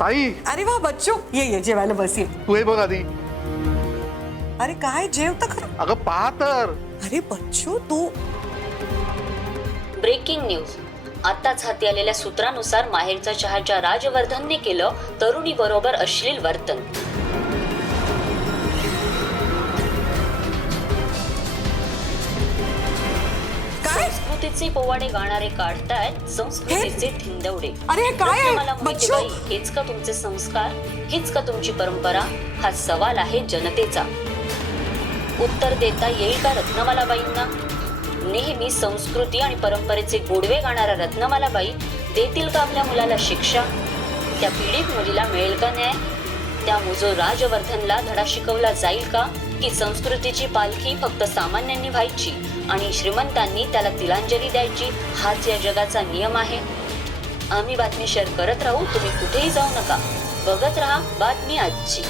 ताई अरे वा बच्चू, ये जेवायला बस ये. तू हे बघ आधी. अरे काय जेव तर खरं. अगं पहा तर. अरे बच्चू तू. Breaking news. आताच हाती आलेल्या सूत्रानुसार माहेरचा चहाच्या राजवर्धनने केलं तरुणी बरोबर अश्लील वर्तन. संस्कृतीचे पोवाडे गाणारे काढतायत संस्कृतीचे थिंदवडे. अरे हे काय आहे मला माहिती बच्चू? बाई, हेच का तुमचे संस्कार, हीच का तुमची परंपरा? हा सवाल आहे जनतेचा. उत्तर देता येईल का रत्नमालाबाईंना? नेहमी संस्कृती आणि परंपरेचे गोडवे गाणाऱ्या रत्नमालाबाई देतील का आपल्या मुलाला शिक्षा? त्या पीडित मुलीला मिळेल का न्याय? त्या मुजो राजवर्धनला धडा शिकवला जाईल का की संस्कृतीची पालखी फक्त सामान्यांनी व्हायची आणि श्रीमंतांनी त्याला तिलांजली द्यायची, हाच या जगाचा नियम आहे? आम्ही बातमी शेअर करत राहू, तुम्ही कुठेही जाऊ नका. बघत राहा बातमी आजची.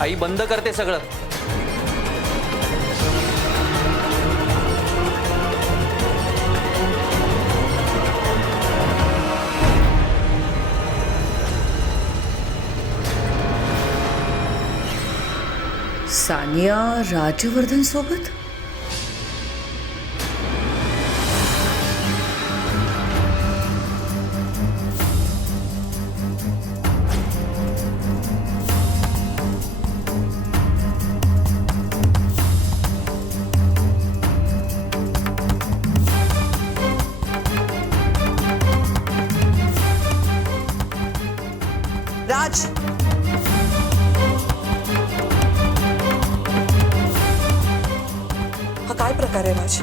आई बंद करते सगळं. सानिया राजवर्धन सोबत. राज, हा काय प्रकार आहे राज?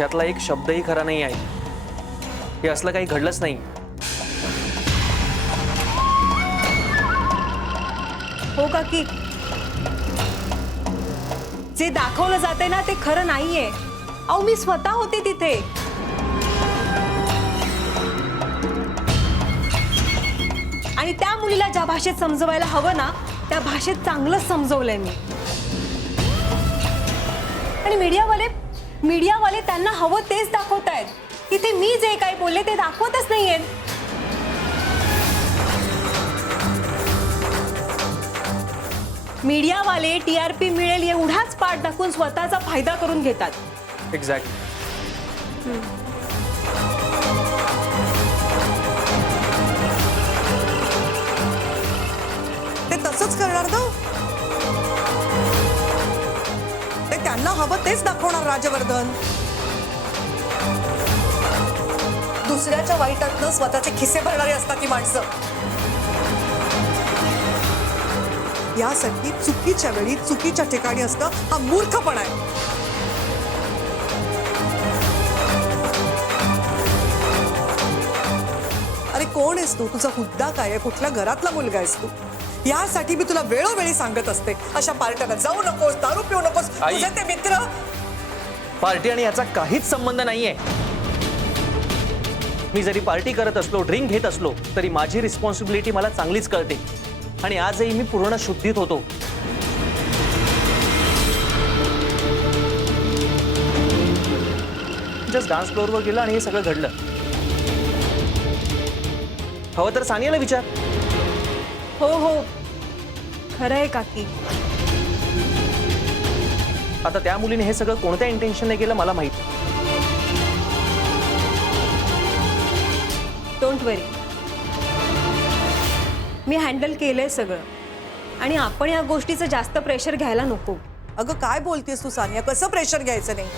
यातला एक शब्दही खरा नाही आहे. हे असलं काही घडलंच नाही. हो काकी, जे दाखवलं जाते ना ते खरं नाहीये. अहो मी स्वतः होते तिथे. आणि त्या मुलीला ज्या भाषेत समजवायला हवं ना त्या भाषेत चांगलंच समजवलंय मी. आणि मीडियावाले त्यांना हवं तेच दाखवतायत. तिथे मी जे काही बोलले ते दाखवतच नाहीयेत. मीडियावाले TRP मिळेल एवढाच पाठ दाखवून स्वतःचा फायदा करून घेतात. एक्झॅक्टली. ते तसंच करणार ना. ते त्यांना हवं तेच दाखवणार राजवर्धन. दुसऱ्याच्या वाईटातनं स्वतःचे खिसे भरणारी असतात ती माणसं. यासाठी चुकीच्या वेळी चुकीच्या ठिकाणी असतं हा मूर्खपणा आहे. अरे कोण आहेस तू? तुझा हुद्दा काय आहे? कुठल्या घरातला मुलगा आहेस तू? यासाठी मी तुला वेळोवेळी सांगत असते अशा पार्ट्यांना जाऊ नकोस, दारू पिऊ नकोस. आई. तुझे ते मित्र. पार्टी आणि याचा काहीच संबंध नाहीये. मी जरी पार्टी करत असलो, ड्रिंक घेत असलो तरी माझी रिस्पॉन्सिबिलिटी मला चांगलीच कळते. आणि आजही मी पूर्ण शुद्धीत होतो. जस्ट डान्स फ्लोअरवर गेलं आणि हे सगळं घडलं. हवं तर सानियाला विचार. हो हो खरं आहे काकी. आता त्या मुलीने हे सगळं कोणत्या इंटेन्शनने केलं मला माहिती. डोंट वरी, मी हँडल केलंय सगळं. आणि आपण या गोष्टीचं जास्त प्रेशर घ्यायला नको. अगं काय बोलतेस तू सानिया? कसं प्रेशर घ्यायचं नाही?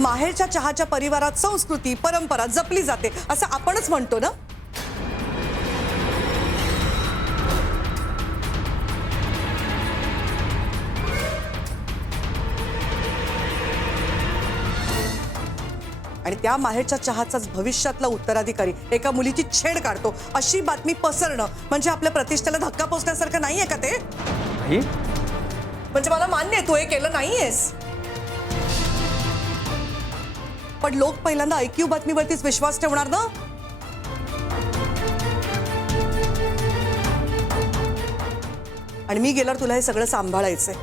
माहेरच्या चहाच्या परिवारात संस्कृती परंपरा जपली जाते असं आपणच म्हणतो ना. आणि त्या माहेरच्या चहाचाच भविष्यातला उत्तराधिकारी एका मुलीची छेड काढतो अशी बातमी पसरणं म्हणजे आपल्या प्रतिष्ठेला धक्का पोचण्यासारखं नाहीये का ते? आई, म्हणजे मला मान्य आहे तू हे केलं नाहीयेस, पण लोक पहिल्यांदा ऐक्यू बातमीवरतीच विश्वास ठेवणार ना. आणि मी गेल्यावर तुला हे सगळं सांभाळायचंय,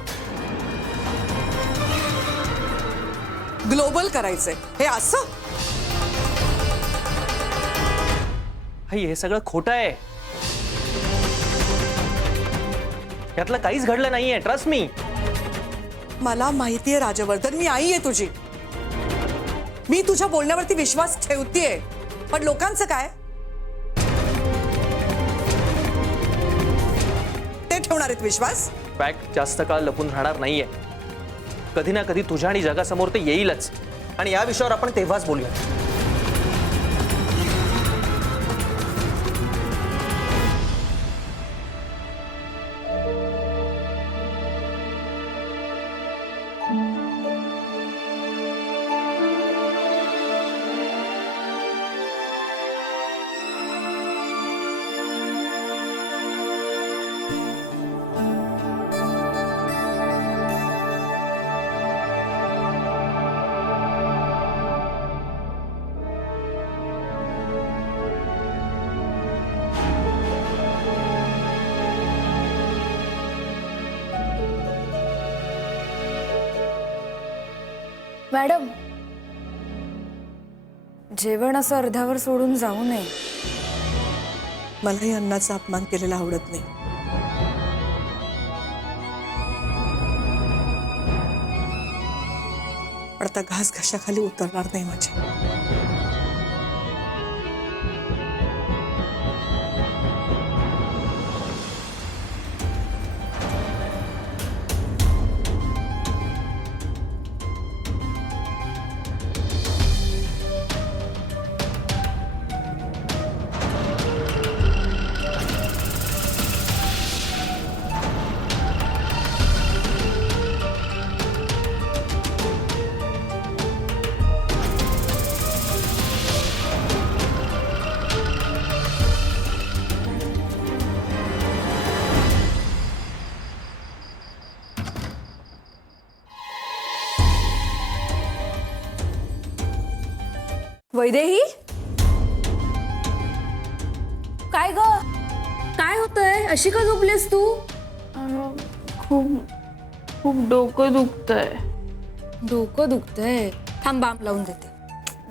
ग्लोबल करायचंय. हे असं आई, हे सगळं खोटं आहे. यातलं काहीच घडलं नाहीये, ट्रस्ट मी. मला माहितीये राजवर्धन, मी आई आहे तुझी, मी तुझ्या बोलण्यावरती विश्वास ठेवतेय, पण लोकांचं काय? ते ठेवणार आहेत विश्वास? फॅक्ट जास्त काळ लपून राहणार नाहीये. कधी ना कधी तुझ्या आणि जगासमोर ते येईलच, आणि या विषयावर आपण तेव्हाच बोलूया. मॅडम, जेवण असं अर्ध्यावर सोडून जाऊ नये. मलाही अन्नाचा अपमान केलेला आवडत नाही. पण आता घास घशाखाली उतरणार नाही माझे. वैदेही, काय ग, काय होतंय? अशी का झोपलीस तू? खूप खूप डोकं दुखतंय. डोकं दुखतंय? थांब, बाम लावून देते.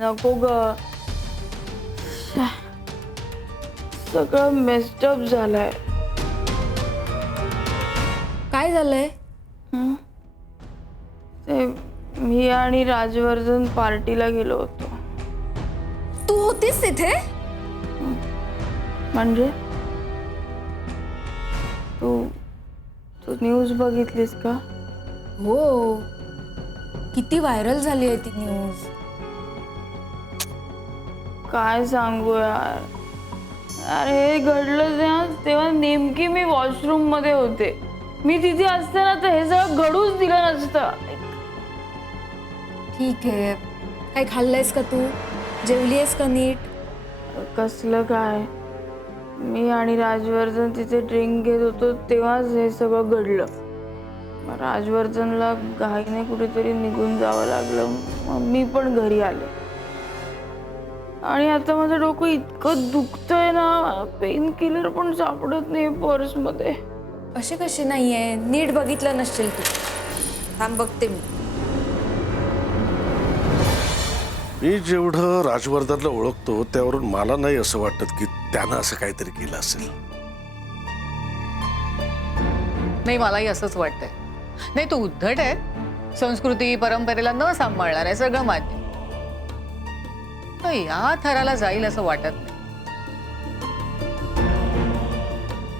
नको ग, सगळं मेस्टअप झालंय. काय झालंय? ते मी आणि राजवर्धन पार्टीला गेलो होतो. तू होतीस तिथे? म्हणजे तू तू न्यूज बघितलीस का? हो, किती व्हायरल झाली आहे ती न्यूज. काय सांगू यार. अरे हे घडलं तेव्हा नेमकी मी वॉशरूम मध्ये होते. मी तिथे असते ना तर हे सगळं घडूच दिलं नसतं. ठीक आहे, काय खाल्लंयस का तू? जेवलीयस का नीट? कसलं काय, मी आणि राजवर्धन तिथे ड्रिंक घेत होतो तेव्हाच हे सगळं घडलं. राजवर्धनला घाईने कुठेतरी निघून जावं लागलं, मग मी पण घरी आले. आणि आता माझं डोकं इतकं दुखतंय ना, पेन किलर पण सापडत नाही पर्स मध्ये. अशी कशी नाहीये? नीट बघितलं नसशील तू. थांब बघते मी. मी जेवढं राजवर्धनला ओळखतो त्यावरून मला नाही असं वाटत की त्यानं असं काहीतरी केलं असेल. नाही, मलाही असंच वाटतंय. नाही, तू उद्धट आहे, संस्कृती परंपरेला न सांभाळणार आहे, सगळं मान्य. पण या थराला जाईल असं वाटत नाही.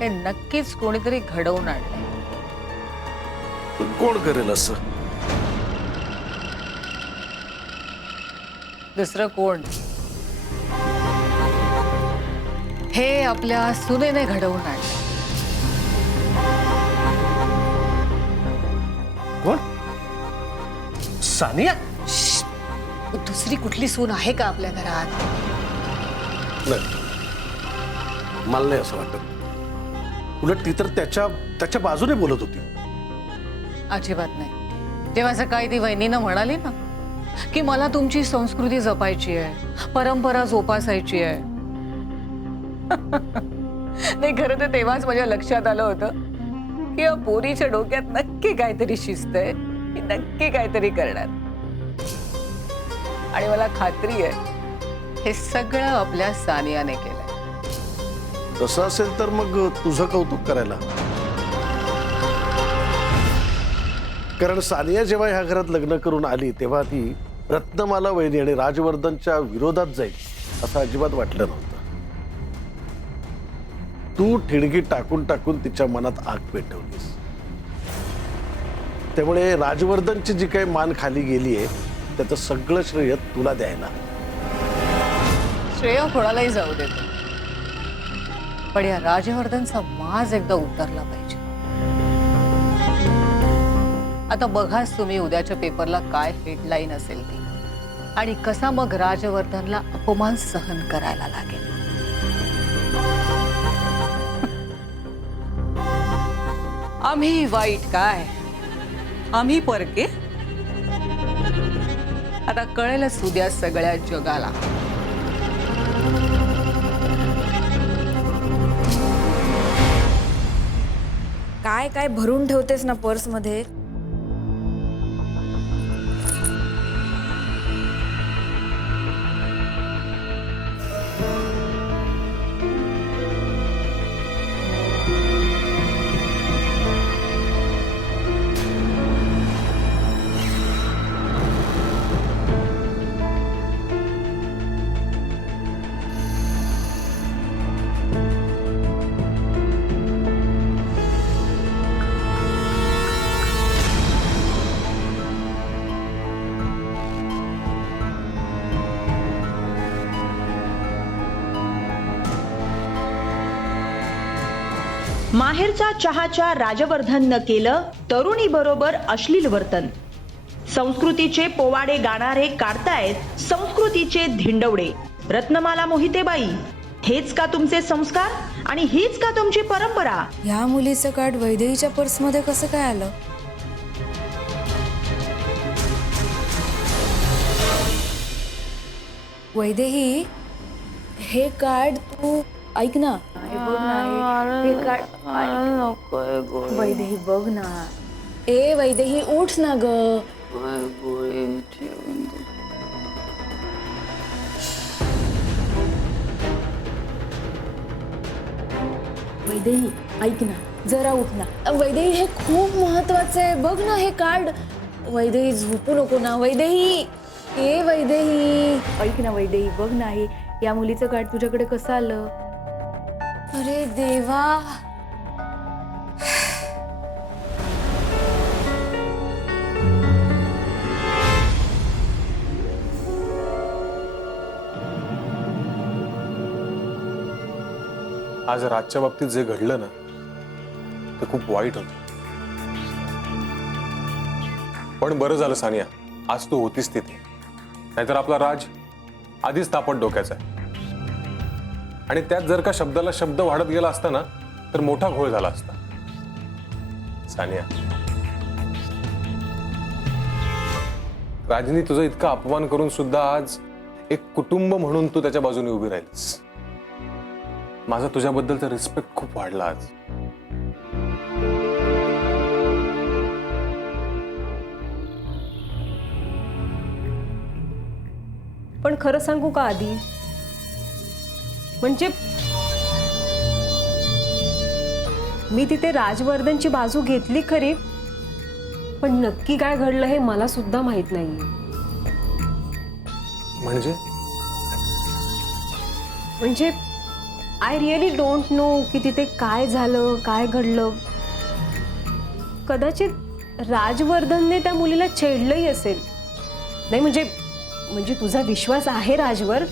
हे नक्कीच कोणीतरी घडवून आणलंय. पण कोण करेल असं? दुसरं कोण? हे आपल्या सुनेने घडवून आणलं. कोण? सानिया? दुसरी कुठली सून आहे का आपल्या घरात? नाही, मला नाही असं वाटत. उलट ती तर त्याच्या बाजूने बोलत होती. अजिबात नाही. जेव्हा सकाळी ती वहिनीनं म्हणाली ना की मला तुमची संस्कृती जपायची आहे, परंपरा जोपासायची आहे, नाही खरं तर तेव्हाच माझ्या लक्षात आलं होतं की या पोरीच्या डोक्यात नक्की काहीतरी शिस्त आहे, ही नक्की काहीतरी करणार. आणि मला खात्री आहे हे सगळं आपल्या सानियाने केलंय. तसं असेल तर मग तुझं कौतुक करायला. कारण सानिया जेव्हा ह्या घरात लग्न करून आली तेव्हा ती रत्नमाला वहिनी आणि राजवर्धनच्या विरोधात जाईल असं अजिबात वाटलं नव्हतं. तू ठिणगी टाकून टाकून तिच्या मनात आग पेटवलीस. त्यामुळे राजवर्धनची जी काही मान खाली गेली आहे त्याचं सगळं श्रेय तुला द्यायला. श्रेय कोणालाही जाऊ देतो, पण या राजवर्धनचा माज एकदा उतरला पाहिजे. आता बघाच तुम्ही उद्याच्या पेपरला काय हेडलाईन असेल ती, आणि कसा मग राजवर्धनला अपमान सहन करायला लागेल. आम्ही वाईट काय, आम्ही परके. आता कळेलच उद्या सगळ्या जगाला. काय काय भरून ठेवतेस ना पर्स मध्ये. माहेरच्या चहाच्या राजवर्धननं केलं तरुणी बरोबर अश्लील वर्तन. संस्कृतीचे पोवाडे गाणारे काढतायत संस्कृतीचे धिंडवडे. रत्नमाला मोहितेबाई, हेच का तुमचे संस्कार आणि हीच का तुमची परंपरा? ह्या मुलीचं कार्ड वैदेहीच्या पर्स मध्ये कसं काय आलं? वैदेही, हे कार्ड तू ऐक ना. हे कार्ड नकोय गोळी. वैदेही बघ ना. ए वैदेही उठ ना ग. गोळी ठेवून दे. वैदेही ऐक ना, जरा उठ ना. वैदेही, हे खूप महत्वाचं आहे. बघ ना हे कार्ड. वैदेही झोपू नको ना. वैदेही, ए वैदेही ऐक ना. वैदेही बघ ना, हे या मुलीचं कार्ड तुझ्याकडे कसं आलं? अरे देवा. आज राजच्या बाबतीत जे घडलं ना ते खूप वाईट होतं. पण बरं झालं सानिया, आज तू होतीस तिथे. नाहीतर आपला राज आधीच तापट डोक्याचा आहे. आणि त्यात जर का शब्दाला शब्द वाढत गेला असता ना तर मोठा घोळ झाला असता. सानिया, राजनी तुझा इतका अपमान करून सुद्धा आज एक कुटुंब म्हणून तू त्याच्या बाजूने उभी राहिलीस. माझा तुझ्याबद्दलचा रिस्पेक्ट खूप वाढला आज. पण खरं सांगू का आधी, म्हणजे मी तिथे राजवर्धनची बाजू घेतली खरी, पण नक्की काय घडलं हे मला सुद्धा माहित नाहीये. म्हणजे आय रिअली डोंट नो की तिथे काय झालं, काय घडलं. कदाचित राजवर्धनने त्या मुलीला छेडलंही असेल. नाही म्हणजे तुझा विश्वास आहे राजवर,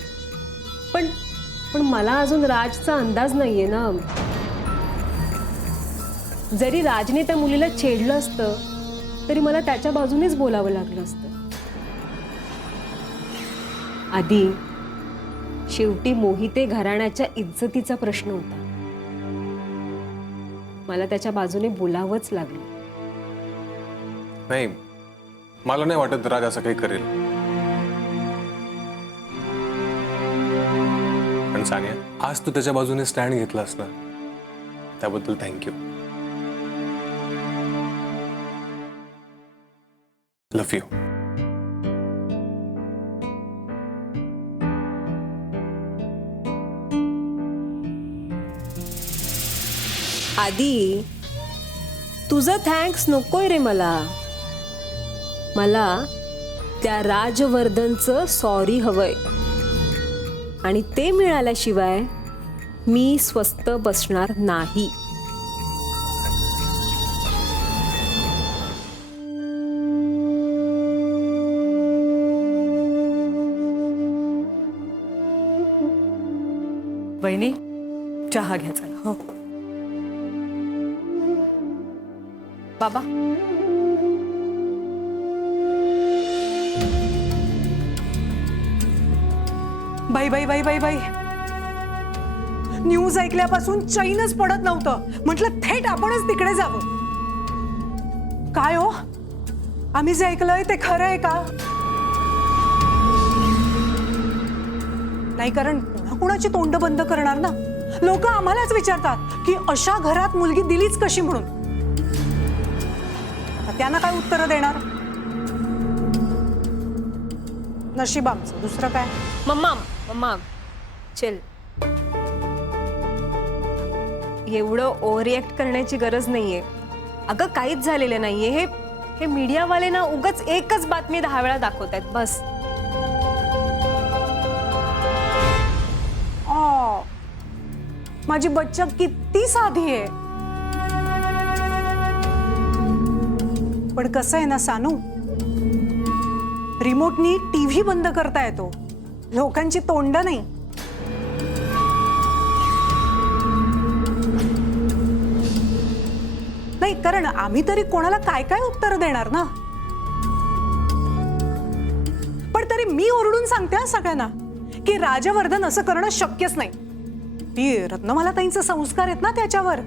पण मला अजून राजचा अंदाज नाहीये ना. जरी राजने त्या मुलीला छेडलं असतं तरी मला त्याच्या बाजूनेच बोलावं लागलं असतं. आधी शेवटी मोहिते घराण्याच्या इज्जतीचा प्रश्न होता. मला त्याच्या बाजूने बोलावंच लागलं. नाही, मला नाही वाटत राज असं काही करेल. पण सानिया, आज तू त्याच्या बाजूने स्टँड घेतलास ना, त्याबद्दल थँक्यू. Love you. आधी तुझं थँक्स नकोय रे मला. मला त्या राजवर्धनचं सॉरी हवंय. आणि ते मिळाल्याशिवाय मी स्वस्थ बसणार नाही. वहिनी, चहा घ्या चला. हो बाबा, बाई बाई बाई बाई बाई, न्यूज ऐकल्यापासून चैनच पडत नव्हतं. म्हटलं थेट आपणच तिकडे जावं. काय हो, आम्ही जे ऐकलंय ते खरं आहे का? नाही, कारण कुणाची तोंड बंद करणार ना. लोक आम्हालाच विचारतात की अशा घरात मुलगी दिलीच कशी म्हणून. त्यांना काय उत्तर देणार? नशीब आमचं, दुसरं काय. मम्मा मम्मा चल, एवढं ओव्हर रिॲक्ट करण्याची गरज नाहीये. अगं काहीच झालेलं नाहीये. हे मीडियावाले ना उगाच एकच बातमी 10 वेळा दाखवत आहेत बस. माझी बच्चा किती साधी आहे. पण कसं आहे ना सानू, रिमोटनी टीव्ही बंद करता येतो, लोकांची तोंड नाही. नाही, कारण आम्ही तरी कोणाला काय काय उत्तर देणार ना. पण तरी मी ओरडून सांगते हा सगळ्यांना की राजवर्धन असं करणं शक्यच नाही. ती रत्नमालाताईंचे संस्कार आहेत ना त्याच्यावर,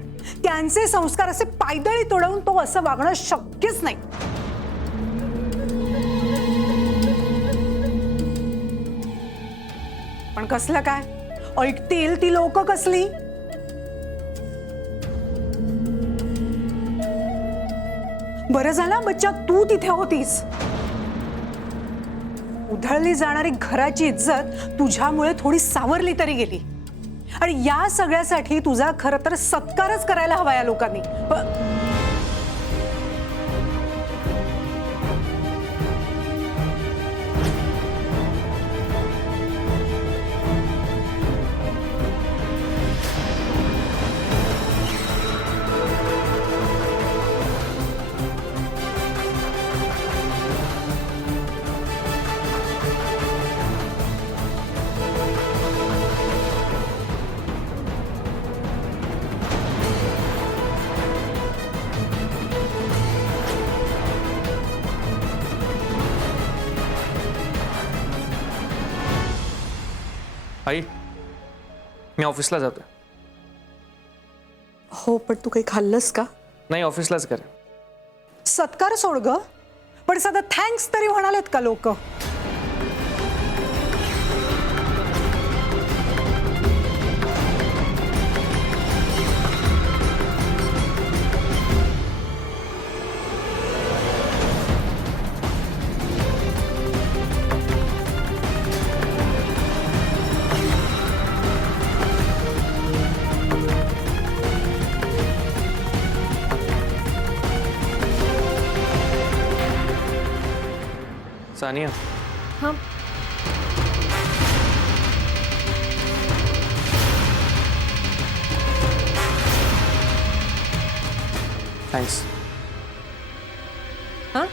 त्यांचे संस्कार असे पायदळी तोडवून तो असं वागणं शक्यच नाही. पण कसलं काय ऐकतील ती लोक कसली. बरं झालं बच्चा तू तिथे होतीस. उधळली जाणारी घराची इज्जत तुझ्यामुळे थोडी सावरली तरी गेली. आणि या सगळ्यासाठी तुझा खरं तर सत्कारच करायला हवा या लोकांनी. आई, मी ऑफिसला जातोय. हो, पण तू काही खाल्लंस का? नाही, ऑफिसलाच करेन. सत्कार सोड ग, पण साधा थँक्स तरी म्हणालेत का लोक? सानिया, हां थँक्स. हां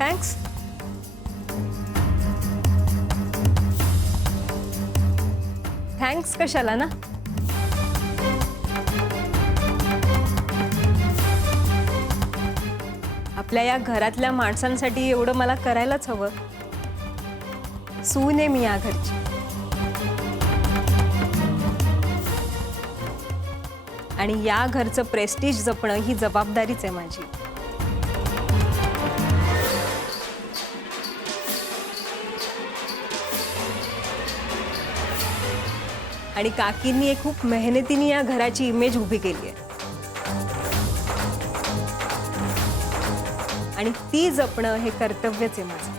थँक्स. थँक्स कशाला ना. आपल्या या घरातल्या माणसांसाठी एवढं मला करायलाच हवं. सून आहे मी या घरची. आणि या घरचं प्रेस्टीज जपणं ही जबाबदारीच आहे माझी. आणि काकींनी एक खूप मेहनतीने या घराची इमेज उभी केली आहे. आणि ती जपणं हे कर्तव्यच आहे माझं.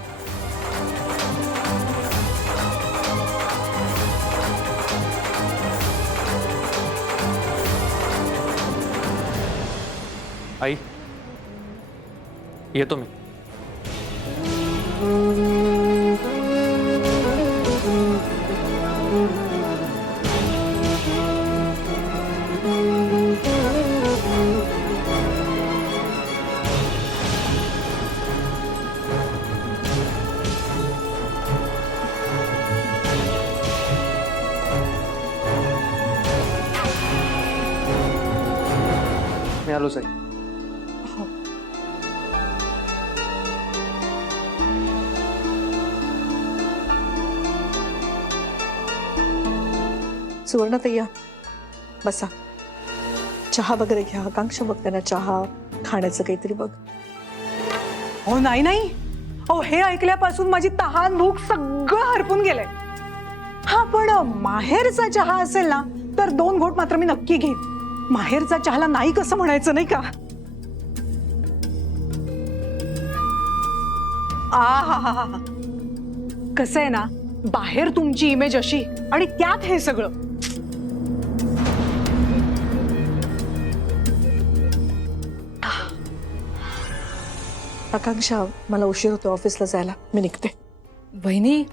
आई येतो मी. मी आलो साई. सुवर्णतय्या बसा, चहा वगैरे घ्या. आकांक्षा बघते ना, चहा खाण्याचं काहीतरी बघ. हो नाही नाही, अहो हे ऐकल्यापासून माझी तहान भूक सगळं हरपून गेलंय. हा पण माहेरचा चहा असेल ना तर 2 घोट मात्र मी नक्की घेईन. माहेरचा चहाला नाही कसं म्हणायचं नाही का? आ कसं आहे ना, बाहेर तुमची इमेज अशी आणि त्यात हे सगळं. आकांक्षा, मला उशीर होतो ऑफिसला जायला, मी निघते. वहिनी,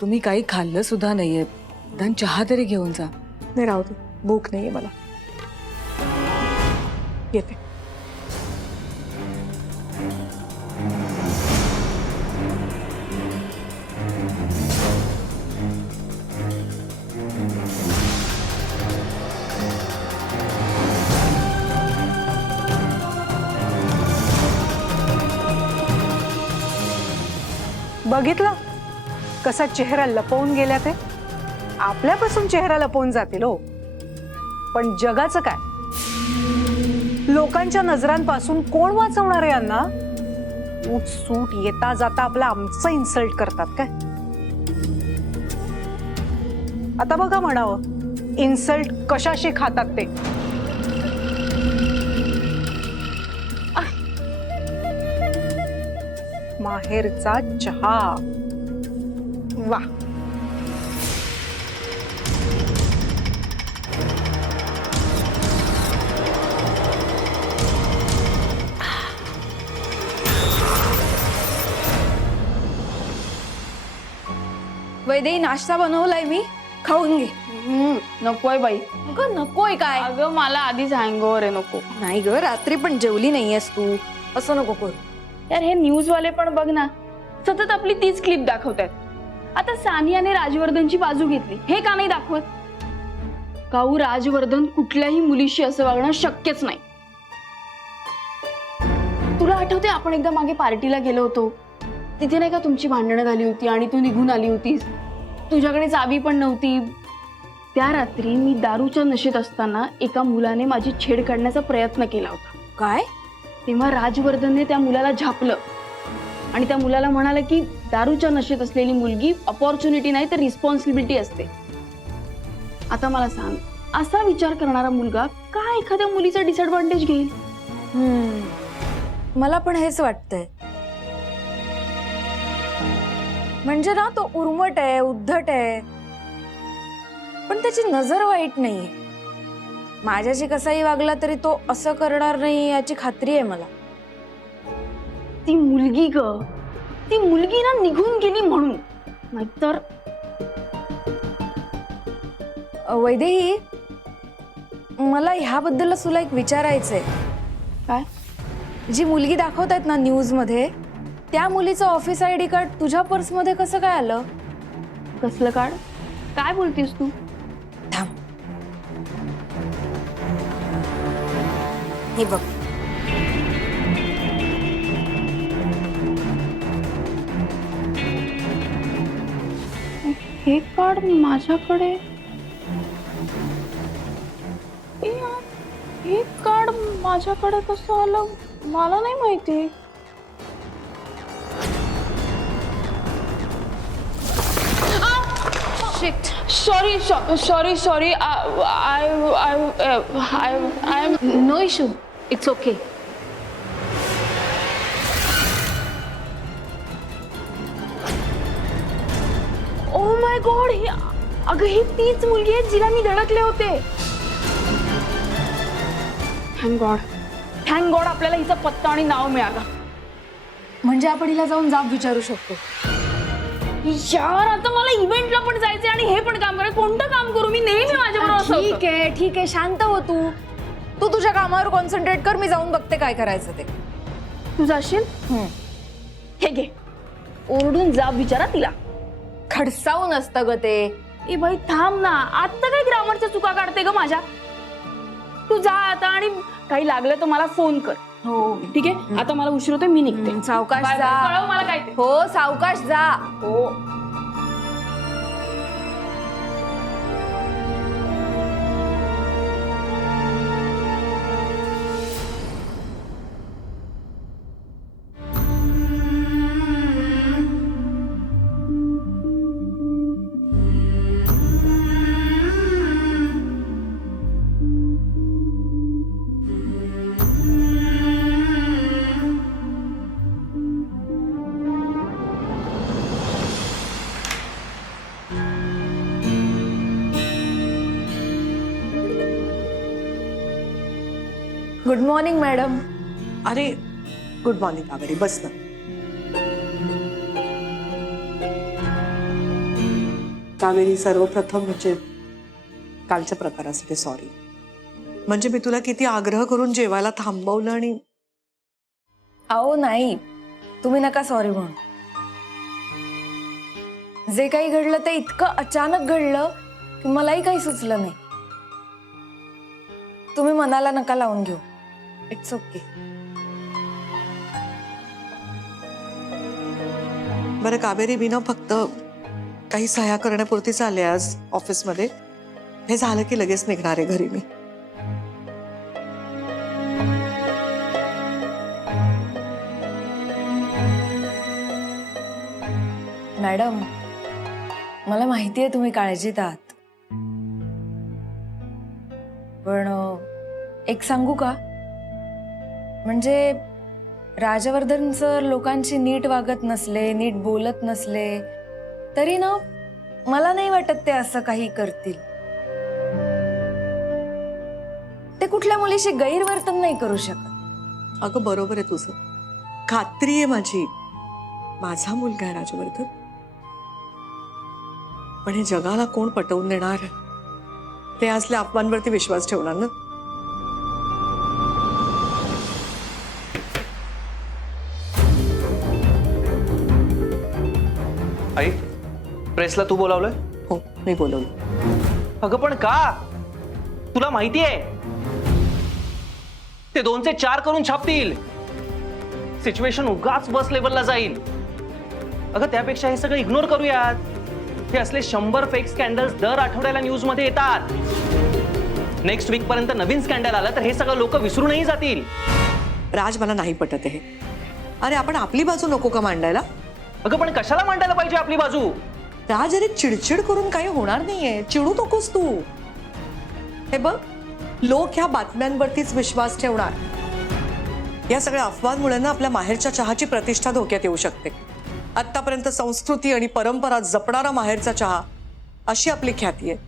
तुम्ही काही खाल्लं सुद्धा नाहीये. निदान चहा तरी घेऊन जा. नाही राहू दे, भूक नाहीये मला. येते. बघितलं कसा चेहरा लपवून गेल्या ते. आपल्यापासून चेहरा लपवून जातील हो, पण जगाचं काय? लोकांच्या नजरांपासून कोण वाचवणार आहे यांना? उठ सूट येता जाता आपला आमचं इन्सल्ट करतात काय? आता बघा म्हणावं, इन्सल्ट कशाशी खातात ते. माहेरचा चहा, वा. वैदेही, नाश्ता बनवलाय मी, खाऊन घे. नकोय बाई. अगं नकोय काय? अगं मला आधीच हँगओव्हर आहे, नको. नाही ग, रात्री पण जेवली नाहीयेस तू, असं नको करू. यार हे न्यूजवाले पण बघ ना, सतत आपली तीच क्लिप दाखवतात. आता सानियाने राजवर्धनची बाजू घेतली, हे का नाही दाखवत? काऊ, राजवर्धन कुठल्याही मुलीशी असं वागणं शक्यच नाही. तुला आठवते आपण एकदा मागे पार्टीला गेलो होतो, तिथे नाही का तुमची भांडणं झाली होती आणि तू निघून आली होतीस. तुझ्याकडे चावी पण नव्हती. त्या रात्री मी दारूच्या नशेत असताना एका मुलाने माझी छेड काढण्याचा प्रयत्न केला होता. काय? तेव्हा राजवर्धनने त्या मुलाला झापलं आणि त्या मुलाला म्हणाला की दारूच्या नशेत असलेली मुलगी अपॉर्च्युनिटी नाही तर रिस्पॉन्सिबिलिटी असते. आता मला सांग, असा विचार करणारा मुलगा का एखाद्या मुलीचा डिसएडव्हान्टेज घेईल? मला पण हेच वाटतंय. म्हणजे ना, तो उर्मट आहे, उद्धट आहे, पण त्याची नजर वाईट नाहीये. माझ्याशी कसाही वागला तरी तो असं करणार नाही याची खात्री आहे मला. ती मुलगी ग, ती मुलगी ना निघून गेली म्हणून, नाहीतर. वैदेही, मला ह्याबद्दलच तुला एक विचारायचंय. काय? जी मुलगी दाखवतायत ना न्यूज मध्ये, त्या मुलीचं ऑफिस ID कार्ड तुझ्या पर्समध्ये कसं काय आलं? कसलं कार्ड? काय बोलतीस तू? थांब, हे बघ. हे कार्ड माझ्याकडे हे कार्ड माझ्याकडे कसं आलं मला नाही माहिती. Sorry sorry sorry I am no issue, it's okay. Oh my God, ही अगं ही तीच मुलगी आहे जिला मी धडकले होते. थँक गॉड आपल्याला हिचा पत्ता आणि नाव मिळालं. म्हणजे आपण हिला जाऊन जाब विचारू शकतो. यार आता मला इव्हेंटला पण जायचंय आणि हे पण काम करायचं. कोणतं काम करू मी? नेहमी माझ्याबरोबर असं होतं. ठीक आहे, शांत हो तू. तू तुझ्या कामावर कॉन्सन्ट्रेट कर, मी जाऊन बघते काय करायचं ते. तू जाशील? हे घे, ओरडून जाब विचारा तिला. खडसावून असतं ग ते. ए बाई थांब ना, आता काय ग्रामरच्या चुका काढते ग माझ्या. तू जा आता आणि काही लागलं तर मला फोन कर. हो ठीक आहे, आता मला उशीर होतोय, मी निघते. सावकाश बाय, जा. बाय. कळव मला काय ते. हो सावकाश जा. हो. Good morning madam. अरे गुड मॉर्निंग कावेरी, बस ना. कावेरी, सर्वप्रथम म्हणजे कालच्या प्रकारासाठी सॉरी. म्हणजे मी तुला किती आग्रह करून जेवायला थांबवलं आणि अहो नाही, तुम्ही नका सॉरी म्हणू. जे काही घडलं ते इतकं अचानक घडलं की मलाही काही सुचलं नाही. तुम्ही मनाला नका लावून घेऊ. It's okay. बरं कावेरी, मी ना फक्त काही सह्या करण्यापुरतीच आले आज ऑफिसमध्ये. हे झालं की लगेच निघणार आहे घरी मी. मॅडम, मला माहिती आहे तुम्ही काळजीत आहात, पण एक सांगू का? म्हणजे राजवर्धन सर लोकांशी नीट वागत नसले, नीट बोलत नसले तरी ना मला नाही वाटत ते असं काही करतील. ते कुठल्या मुलीशी गैरवर्तन नाही करू शकत. अगं बरोबर आहे तुझं, खात्री आहे माझी. माझा मुलगा आहे राजवर्धन, पण हे जगाला कोण पटवून देणार? ते असल्या अफवांवरती विश्वास ठेवणार ना. आई, प्रेसला तू बोलावलंय? हो, मी बोलवलं. अगं पण का? तुला माहितीये ते 2चे 4 करून छापतील. सिच्युएशन उगाच बस लेवलला जाईल. अगं त्यापेक्षा हे सगळं इग्नोर करूयात. हे असले 100 फेक स्कॅन्डल्स दर आठवड्याला न्यूज मध्ये येतात. नेक्स्ट वीक पर्यंत नवीन स्कॅन्डल आलं तर हे सगळं लोक विसरूनही जातील. राज, मला नाही पटत हे. अरे आपण आपली बाजू नको का मांडायला? अगं पण कशाला मांडायला पाहिजे आपली बाजू? राज, अरे चिडचिड करून काही होणार नाहीये. चिडू नकोस तू. हे बघ, लोक ह्या बातम्यांवरतीच विश्वास ठेवणार. या सगळ्या अफवांमुळे ना आपल्या माहेरच्या चहाची प्रतिष्ठा धोक्यात येऊ शकते. आतापर्यंत संस्कृती आणि परंपरा जपणारा माहेरचा चहा अशी आपली ख्याती आहे.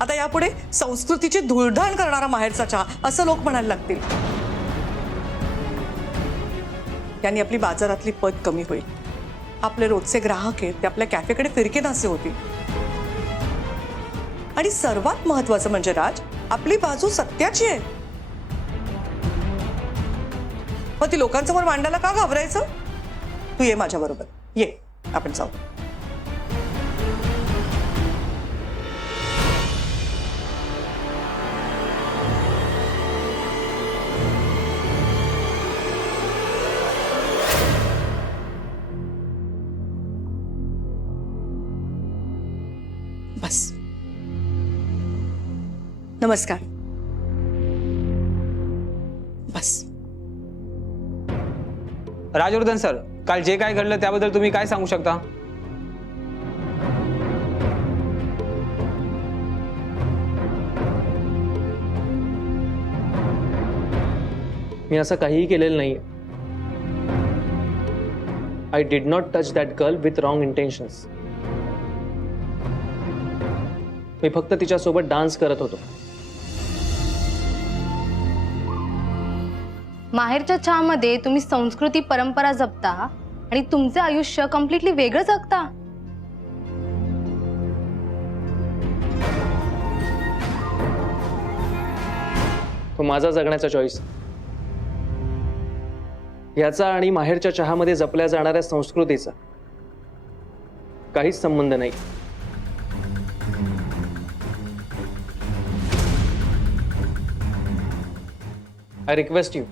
आता यापुढे संस्कृतीची धुळधाण करणारा माहेरचा चहा असं लोक म्हणायला लागतील. यांनी आपली बाजारातली पत कमी होईल. आपले रोजचे ग्राहक आहेत ते आपल्या कॅफेकडे फिरकेनासे होतील. आणि सर्वात महत्वाचं म्हणजे राज, आपली बाजू सत्याची आहे. मग ती लोकांसमोर मांडायला का घाबरायचं? तू ये माझ्या बरोबर, ये आपण जाऊ. बस. नमस्कार. बस. राजवर्धन सर, काल जे काय घडलं त्याबद्दल तुम्ही काय सांगू शकता? मी असं काहीही केलेलं नाही. I did not touch that girl with wrong intentions. मी फक्त तिच्यासोबत डान्स करत होतो. माहेरच्या चहामध्ये तुम्ही संस्कृती परंपरा जपता आणि तुमचे आयुष्य कम्प्लिटली वेगळं जगता. तो माझा जगण्याचा चॉईस. याचा आणि माहेरच्या चहामध्ये जपल्या जाणाऱ्या संस्कृतीचा काहीच संबंध नाही. आय रिक्वेस्ट यू,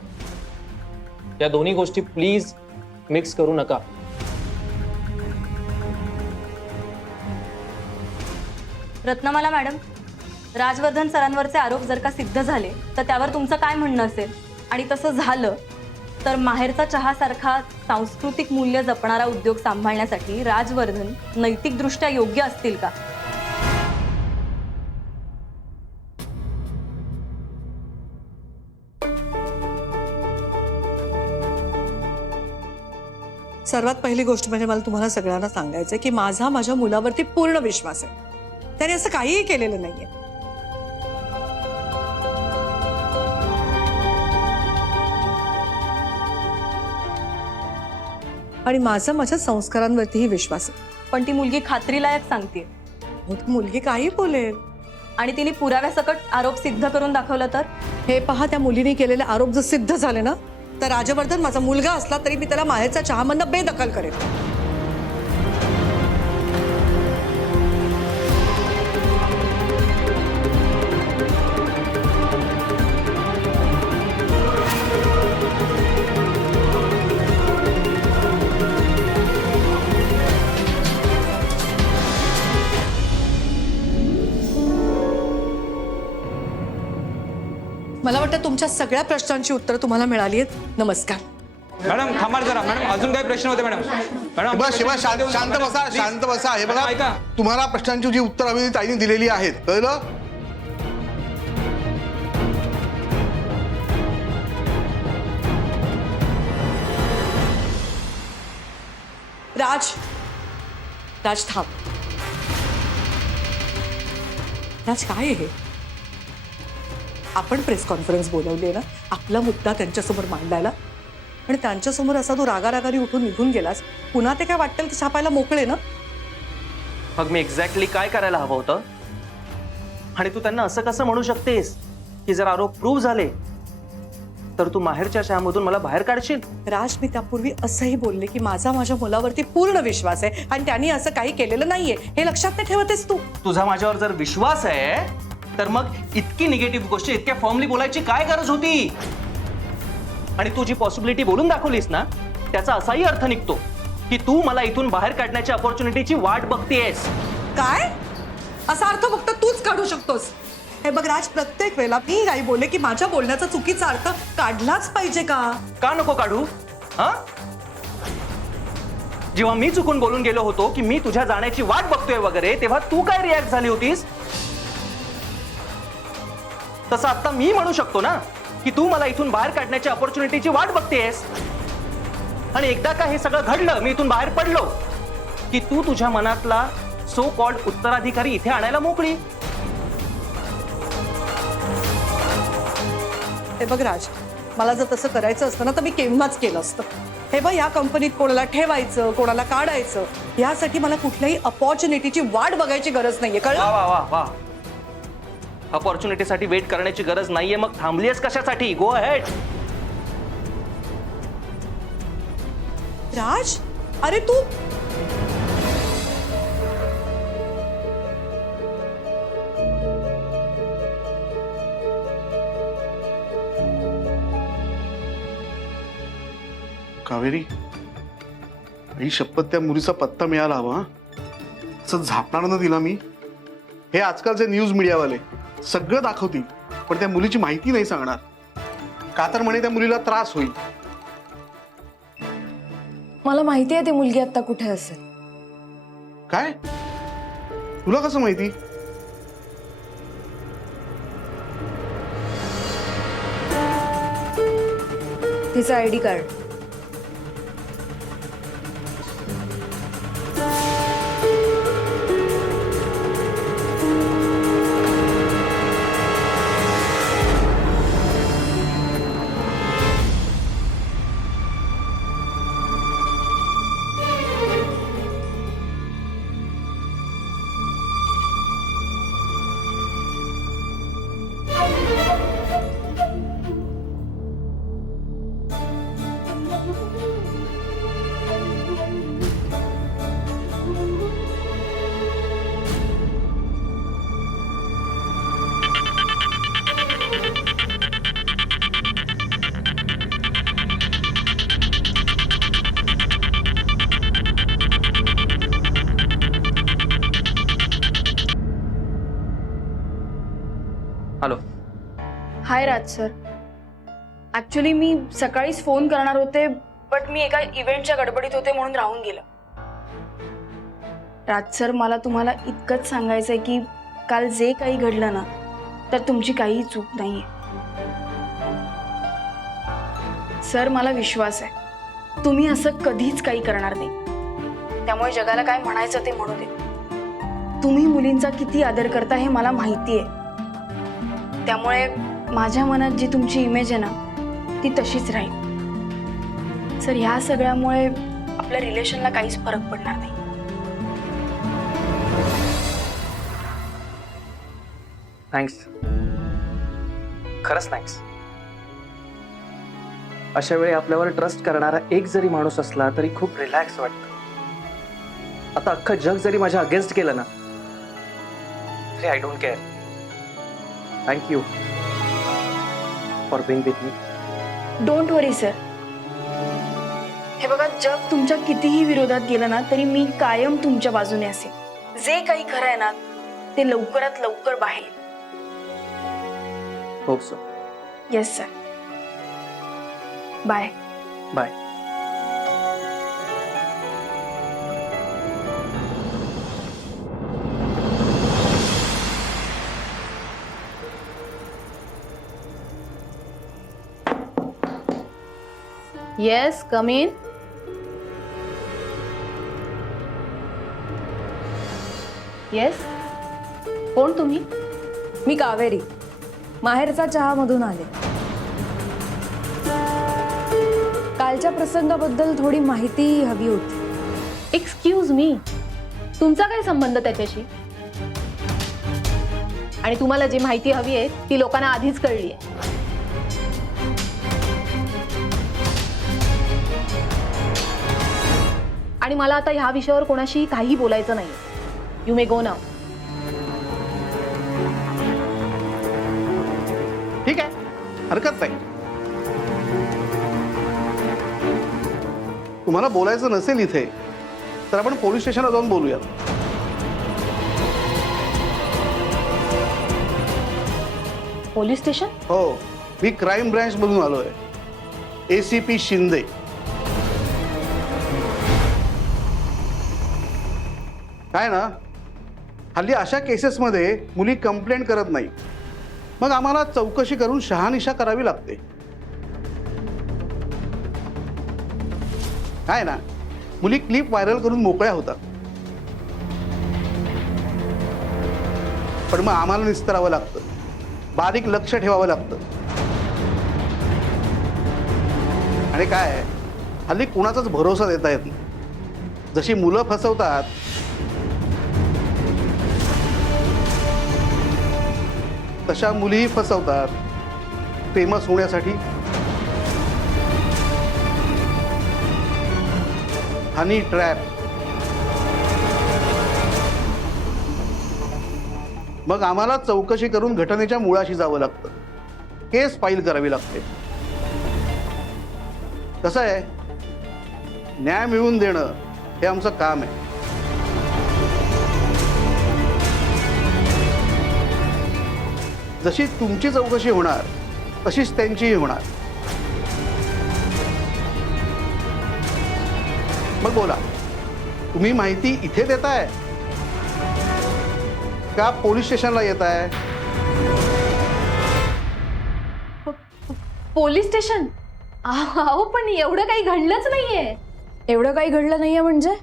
या दोन्ही गोष्टी प्लीज मिक्स करू नका. रत्नमाला मॅडम, राजवर्धन सरांवरचे आरोप जर का सिद्ध झाले तर त्यावर तुमचं काय म्हणणं असेल? आणि तसं झालं तर माहेरचा चहासारखा सांस्कृतिक मूल्य जपणारा उद्योग सांभाळण्यासाठी राजवर्धन नैतिकदृष्ट्या योग्य असतील का? सर्वात पहिली गोष्ट म्हणजे मला तुम्हाला सगळ्यांना सांगायचं की माझ्या मुलावरती पूर्ण विश्वास आहे. त्याने असं काहीही केलेलं नाहीये. आणि माझ्या संस्कारांवरतीही विश्वास आहे. पण ती मुलगी खात्रीलायक सांगते. मुलगी काही बोलेल. आणि तिने पुराव्यासकट आरोप सिद्ध करून दाखवलं तर? हे पहा, त्या मुलीने केलेले आरोप जर सिद्ध झाले ना तर राजवर्धन माझा मुलगा असला तरी मी त्याला माहेरचा चहामधनं बेदखल करेन. मला वाटतं तुमच्या सगळ्या प्रश्नांची उत्तरं तुम्हाला मिळाली आहेत. नमस्कार. मॅडम थांबा जरा. मॅडम अजून काही प्रश्न होते मॅडम? मॅडम बस शिवा, शांत बसा, शांत बसा. हे बघा, ऐका. तुम्हाला प्रश्नांची जी उत्तर हवी ती ताईने दिलेली आहेत, कळलं? राज थांब. राज, काय आहे? आपण प्रेस कॉन्फरन्स बोलवली आहे ना आपला मुद्दा त्यांच्यासमोर मांडायला, आणि त्यांच्यासमोर असा तू रागारागाने उठून निघून गेलास. पुन्हा ते काय वाटेल ते छापायला मोकळे ना. मग मी एक्झॅक्टली काय करायला हवं होतं? आणि तू त्यांना असं कसं म्हणू शकतेस की जर आरोप प्रूव्ह झाले तर तू माहेरच्या चहामधून मला बाहेर काढशील? राज, मी त्यापूर्वी असंही बोलले की माझ्या मुलावरती पूर्ण विश्वास आहे आणि त्यांनी असं काही केलेलं नाहीये. हे लक्षात नाही ठेवतेस तू? तुझा माझ्यावर जर विश्वास आहे तर मग इतकी निगेटिव्ह गोष्ट इतक्या फॉर्मली बोलायची काय गरज होती? आणि तू जी पॉसिबिलिटी बोलून दाखवलीस ना त्याचा असाही अर्थ निघतो की तू मला इथून बाहेर काढण्याच्या अपॉर्च्युनिटीची वाट बघतेस. काय असा अर्थ फक्त तूच काढू शकतोस? हे बघ राज, प्रत्येक वेळेला मी काही बोलले की माझ्या बोलण्याचा चुकीचा अर्थ काढलाच पाहिजे का? का नको काढू? हा, जेव्हा मी चुकून बोलून गेलो होतो की मी तुझ्या जाण्याची वाट बघतोय वगैरे, तेव्हा तू काय रिॲक्ट झाली होतीस? तसं आता मी म्हणू शकतो ना की तू मला इथून बाहेर काढण्याच्या अपॉर्च्युनिटीची वाट बघतेस. आणि एकदा का हे सगळं घडलं, मी इथून बाहेर पडलो की तू तुझ्या मनातला सो कॉल्ड उत्तराधिकारी इथे आणायला मोकळी. हे बघ राज, मला जर तसं करायचं असतं ना तर मी केव्हाच केलं असतं. हे बघ, या कंपनीत कोणाला ठेवायचं कोणाला काढायचं यासाठी मला कुठल्याही अपॉर्च्युनिटीची वाट बघायची गरज नाहीये, कळलं? वा वा वा वा. अपॉर्च्युनिटीसाठी वेट करण्याची गरज नाहीये, मग थांबलीस कशासाठी? Go ahead. राज, अरे तू कावेरी, ही शपथ त्या मुलीचा पत्ता मिळाला हवा. असं झापणार ना तिला मी. हे आजकालचे न्यूज मीडियावाले सगळं दाखवतील, पण त्या मुलीची माहिती नाही सांगणार. का तर म्हणे त्या मुलीला त्रास होईल. मला माहिती आहे ती मुलगी आता कुठे असेल. काय? तुला कसं माहिती? तिचं ID कार्ड. हॅलो. हाय राज सर. ॲक्च्युली मी सकाळीच फोन करणार होते, बट मी एका इव्हेंटच्या गडबडीत होते म्हणून राहून गेलं. राज सर, मला तुम्हाला इतकंच सांगायचं आहे की काल जे काही घडलं ना, तर तुमची काहीही चूक नाही आहे. सर, मला विश्वास आहे तुम्ही असं कधीच काही करणार नाही. त्यामुळे जगाला काय म्हणायचं ते म्हणू दे. तुम्ही मुलींचा किती आदर करता हे मला माहिती आहे. त्यामुळे माझ्या मनात जी तुमची इमेज आहे ना, ती तशीच राहील. सर, ह्या सगळ्यामुळे आपल्या रिलेशनला काहीच फरक पडणार नाही. थँक्स. खरंच थँक्स. अशा वेळी आपल्यावर ट्रस्ट करणारा एक जरी माणूस असला तरी खूप रिलॅक्स वाटतं. आता अख्खं जग जरी माझ्या अगेन्स्ट केलं ना, तरी I don't care. Thank you for being with me. Don't worry sir. हे बघा, जग तुमच्या कितीही विरोधात गेलं ना, तरी मी कायम तुमच्या बाजूने असेल. जे काही खरं आहे ना, ते लवकरात लवकर बाहेर येईल. Hope so. Yes sir. Bye. Bye. Yes, come in. Yes, कोण तुम्ही? मी कावेरी, माहेरचा चहामधून आले. कालच्या प्रसंगाबद्दल थोडी माहिती हवी होती. एक्सक्यूज मी, तुमचा काय संबंध त्याच्याशी? आणि तुम्हाला जी माहिती हवी आहे ती लोकांना आधीच कळली आहे. आणि मला आता ह्या विषयावर कोणाशी काही बोलायचं नाही. You may go now. ठीक आहे, हरकत नाही. तुम्हाला बोलायचं नसेल इथे तर आपण पोलीस स्टेशनला जाऊन बोलूयात. Police station? हो, मी क्राईम ब्रँच मधून आलोय. ACP शिंदे. काय ना, हल्ली अशा केसेसमध्ये मुली कंप्लेंट करत नाही, मग आम्हाला चौकशी करून शहानिशा करावी लागते. काय ना, मुली क्लिप व्हायरल करून मोकळ्या होतात, पण मग आम्हाला निस्तरावं लागतं, बारीक लक्ष ठेवावं लागतं. आणि काय, हल्ली कुणाचाच भरोसा देता येत नाही. जशी मुलं फसवतात तशा मुलीही फसवतात फेमस होण्यासाठी. Honey trap. मग आम्हाला चौकशी करून घटनेच्या मुळाशी जावं लागतं, केस फाईल करावी लागते. कसं आहे, न्याय मिळवून देणं हे आमचं काम आहे. जशी तुमची चौकशी होणार तशीच त्यांचीही होणार. मग बोला, तुम्ही माहिती इथे देताय का पोलीस स्टेशनला येताय? Police station? अहो पण एवढं काही घडलंच नाहीये. एवढं काही घडलं नाहीये म्हणजे?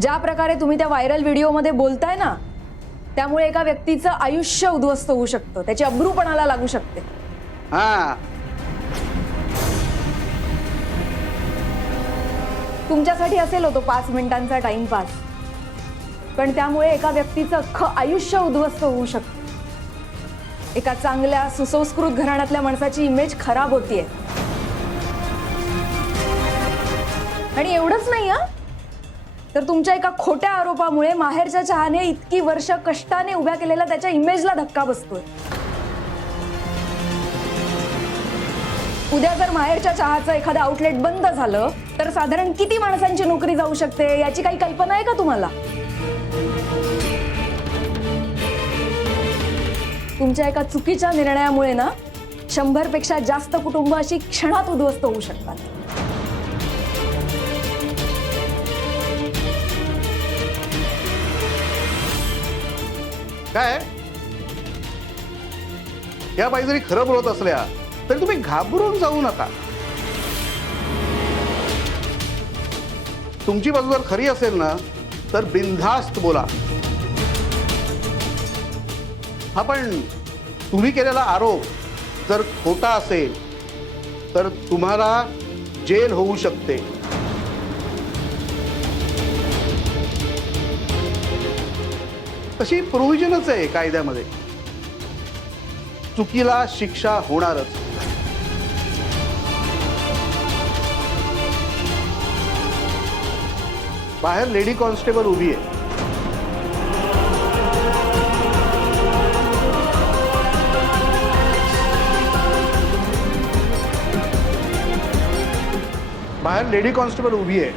ज्या प्रकारे तुम्ही त्या व्हायरल व्हिडिओमध्ये बोलताय ना, त्यामुळे एका व्यक्तीचं आयुष्य उद्ध्वस्त होऊ शकतं, त्याची अब्रूपणाला लागू शकते. हा, तुमच्यासाठी असेल होतो 5 मिनिटांचा टाइमपास, पण त्यामुळे एका व्यक्तीचं अख्खं आयुष्य उद्ध्वस्त होऊ शकतं. एका चांगल्या सुसंस्कृत घराण्यातल्या माणसाची इमेज खराब होतीये. आणि एवढंच नाही हा, तर तुमच्या एका खोट्या आरोपामुळे माहेरच्या चहाने इतकी वर्ष कष्टाने उभ्या केलेल्या त्याच्या इमेजला धक्का बसतोय. उद्या जर माहेरच्या चहाचं एखादं आउटलेट बंद झालं तर साधारण किती माणसांची नोकरी जाऊ शकते याची काही कल्पना आहे का तुम्हाला? तुमच्या एका चुकीच्या निर्णयामुळे ना 100 पेक्षा जास्त कुटुंब अशी क्षणात उद्ध्वस्त होऊ शकतात. काय या बाई जरी खरं बोलत असल्या तरी तुम्ही घाबरून जाऊ नका. तुमची बाजू जर खरी असेल ना तर बिनधास्त बोला. हा, पण तुम्ही केलेला आरोप जर खोटा असेल तर तुम्हाला जेल होऊ शकते. तशी प्रोव्हिजनच आहे कायद्यामध्ये, चुकीला शिक्षा होणारच. बाहेर लेडी कॉन्स्टेबल उभी आहे. बाहेर लेडी कॉन्स्टेबल उभी आहे.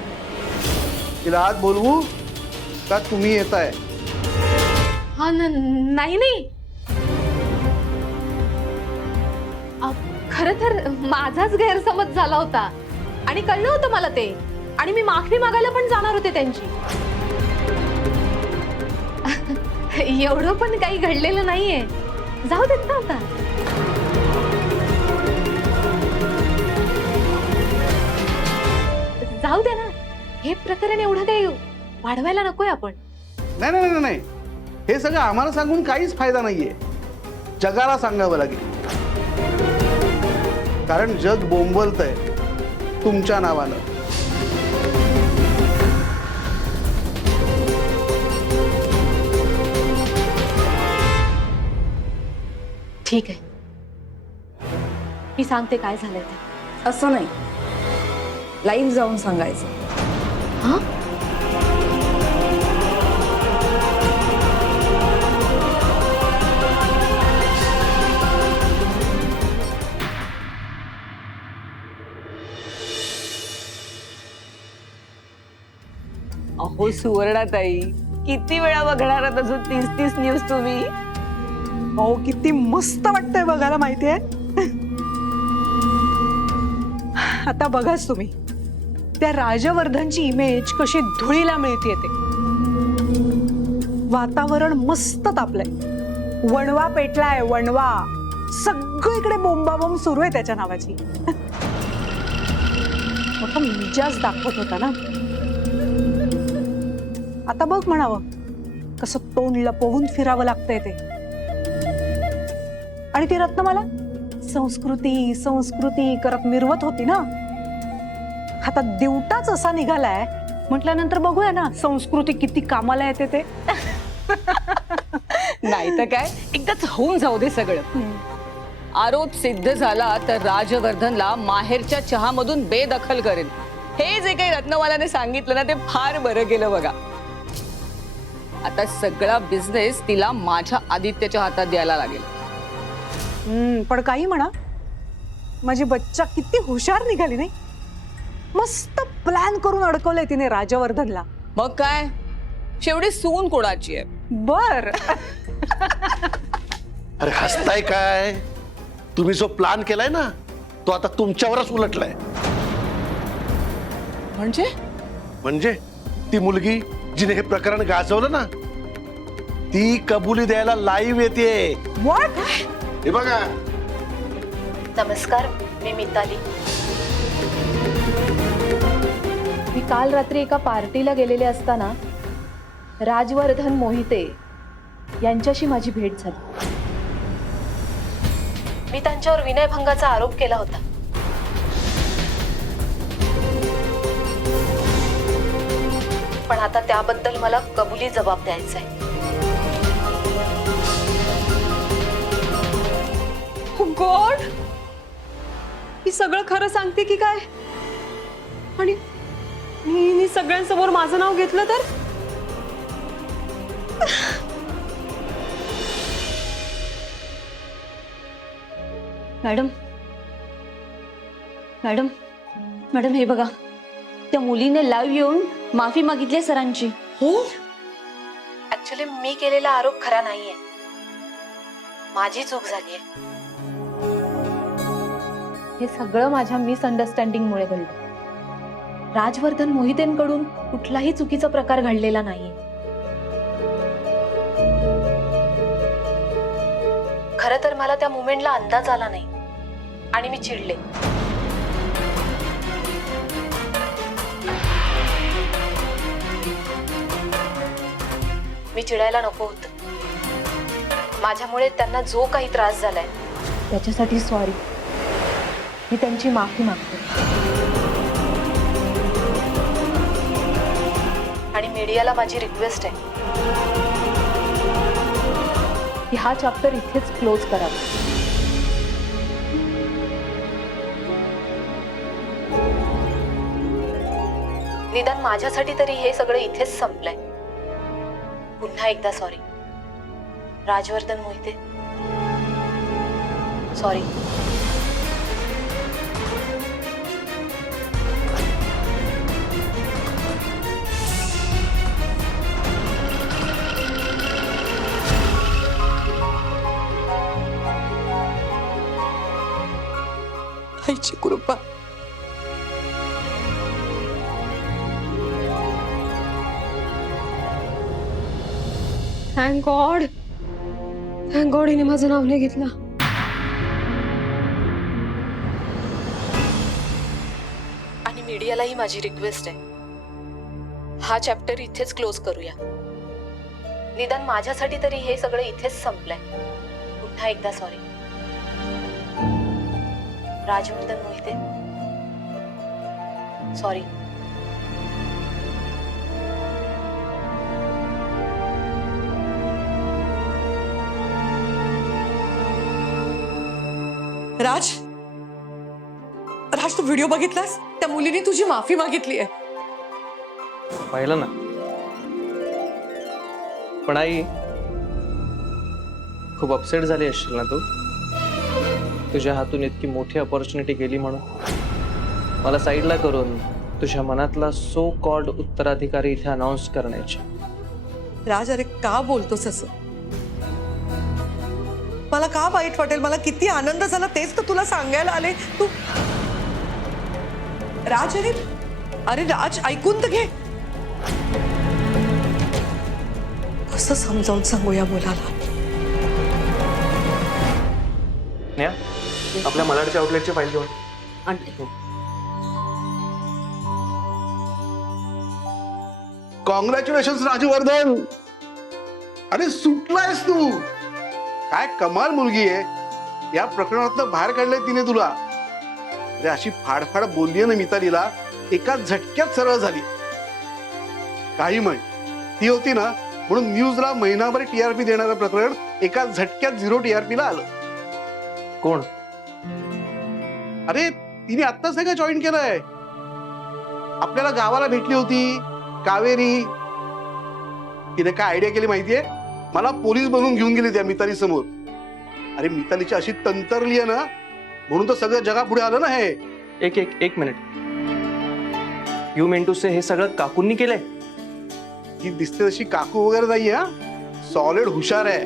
तिला आत बोलवू का तुम्ही येताय? हा नाही नाही, खरं तर माझाच गैरसमज झाला होता आणि कळलं होतं मला ते, आणि मी माफी मागायला पण जाणार होते त्यांची. एवढं पण काही घडलेलं नाहीये, जाऊ देत ना आता. जाऊ दे ना, हे प्रकरण एवढं काही वाढवायला नकोय आपण. नाही नाही नाही नाही, हे सगळं आम्हाला सांगून काहीच फायदा नाहीये. जगाला सांगावं लागेल, कारण जग बोंबलतंय तुमच्या नावानं. ठीक आहे, मी सांगते काय झालंय ते. असं नाही, लाईव्ह जाऊन सांगायचं. हा, अहो सुवर्णाताई, किती वेळा बघणार आहात अजून 30-30 न्यूज तुम्ही? हो, किती मस्त वाटतंय बघायला, माहितीये. आता बघाच तुम्ही त्या राजवर्धनची इमेज कशी धुळीला मिळते ते. वातावरण मस्त तापलंय, वणवा पेटलाय, वणवा. सगळीकडे बोंबाबोंब सुरू आहे त्याच्या नावाची. मोठा मिजाज दाखवत होता ना. आता बघ म्हणावं कसं तोंड लपवून फिरावं लागतंय ते. आणि ती रत्नमाला संस्कृती संस्कृती करत मिरवत होती ना. आता दिवटाच असा निघालाय म्हटल्यानंतर बघूया ना संस्कृती किती कामाला येते ते. नाही तर काय, एकदाच होऊन जाऊ दे सगळं. आरोप सिद्ध झाला तर राजवर्धनला माहेरच्या चहामधून बेदखल करेल. हे जे काही रत्नमालाने सांगितलं ना ते फार बरं केलं बघा. आता सगळा बिझनेस तिला माझ्या आदित्यच्या हातात द्यायला लागेल. पण काही म्हणा, माझी बच्चा किती हुशार निघाली नाही. मस्त प्लॅन करून अडकवलंय तिने राजवर्धनला. मग काय, शेवटी सून कोणाची आहे? बर अरे हसताय काय? तुम्ही जो प्लान केलाय ना तो आता तुमच्यावरच उलटलाय. म्हणजे ती मुलगी जिने हे प्रकरण गाजवलं ना ती कबुली द्यायला लाईव्ह येते. हे बघा. नमस्कार, मी मिताली. मी काल रात्री एका पार्टीला गेलेले असताना राजवर्धन मोहिते यांच्याशी माझी भेट झाली. मी त्यांच्यावर विनयभंगाचा आरोप केला होता. पण आता त्याबद्दल मला कबुली जबाब द्यायचा आहे. गॉड, ही सगळं खरं सांगते की काय? आणि मी सगळ्यांसमोर माझं नाव घेतलं तर? मॅडम मॅडम मॅडम हे बघा, त्या मुलीने लाईव्ह येऊन माफी मागितली सरांची. हो, ऍक्च्युली मी केलेला आरोप खरा नाहीये. माझी चूक झालीये. हे सगळं माझ्या मिसअंडरस्टँडिंग मुळे घडलं. राजवर्धन मोहितेंकडून कुठलाही चुकीचा प्रकार घडलेला नाहीये. खरं तर मला त्या मुमेंटला अंदाज आला नाही आणि मी चिडले. मी चिडायला नको होतं. माझ्यामुळे त्यांना जो काही त्रास झालाय त्याच्यासाठी सॉरी. मी त्यांची माफी मागते. आणि मीडियाला माझी रिक्वेस्ट आहे की हा चॅप्टर इथेच क्लोज करावा. निदान माझ्यासाठी तरी हे सगळं इथेच संपलंय. पुन्हा एकदा सॉरी राजवर्धन मोहिते. सॉरी. आईची कृपा. थँक गॉड हिने माझं नाव नाही घेतलं. आणि मीडियालाही माझी रिक्वेस्ट आहे, हा चॅप्टर इथेच क्लोज करूया. निदान माझ्यासाठी तरी हे सगळं इथेच संपलंय. पुन्हा एकदा सॉरी राजवर्धन मोहिते. सॉरी. राज, तू व्हिडिओ बघितलास? त्या मुलीने तुझी माफी मागितली आहे. पाहिलं ना. पण आई, खूप अपसेट झाली असशील ना तू? तुझ्या हातून इतकी मोठी अपॉर्च्युनिटी गेली म्हणून. मला साईडला करून तुझ्या मनातला सो कॉल्ड उत्तराधिकारी इथे अनाऊन्स करण्याची. राज, अरे का बोलतोस असं? मला का वाईट वाटेल? मला किती आनंद झाला तेच तर तुला सांगायला आले. तू राज, अरे राज, ऐकून तर घे. कसं समजावून सांगू या मुलाला? न्या, आपल्या मलाडच्या आउटलेटची फाईल घेऊन. कॉंग्रॅच्युलेशन राजवर्धन. अरे सुटलायस तू. काय कमाल मुलगी आहे. या प्रकरणातनं बाहेर काढलंय तिने तुला. अरे अशी फाडफाड बोलली ना मितालीला, एका झटक्यात सरळ झाली. काही म्हण, ती होती ना म्हणून न्यूजला महिनाभर टीआरपी देणारं प्रकरण एका झटक्यात 0 TRP ला आलं. कोण? अरे तिने आत्ताच नाही का जॉईन केलंय. आपल्याला गावाला भेटली होती कावेरी. तिने काय आयडिया केली माहितीये? मला पोलीस बनवून घेऊन गेली त्या मिताली समोर. अरे मितालीची अशी तंत्रली आहे ना म्हणून तर सगळं जगापुढे आलं ना हे. एक मिनिट. यू मीन टू से हे सगळं काकूंनी केलंय? ती दिसते तशी काकू वगैरे नाहीये. सॉलिड हुशार आहे.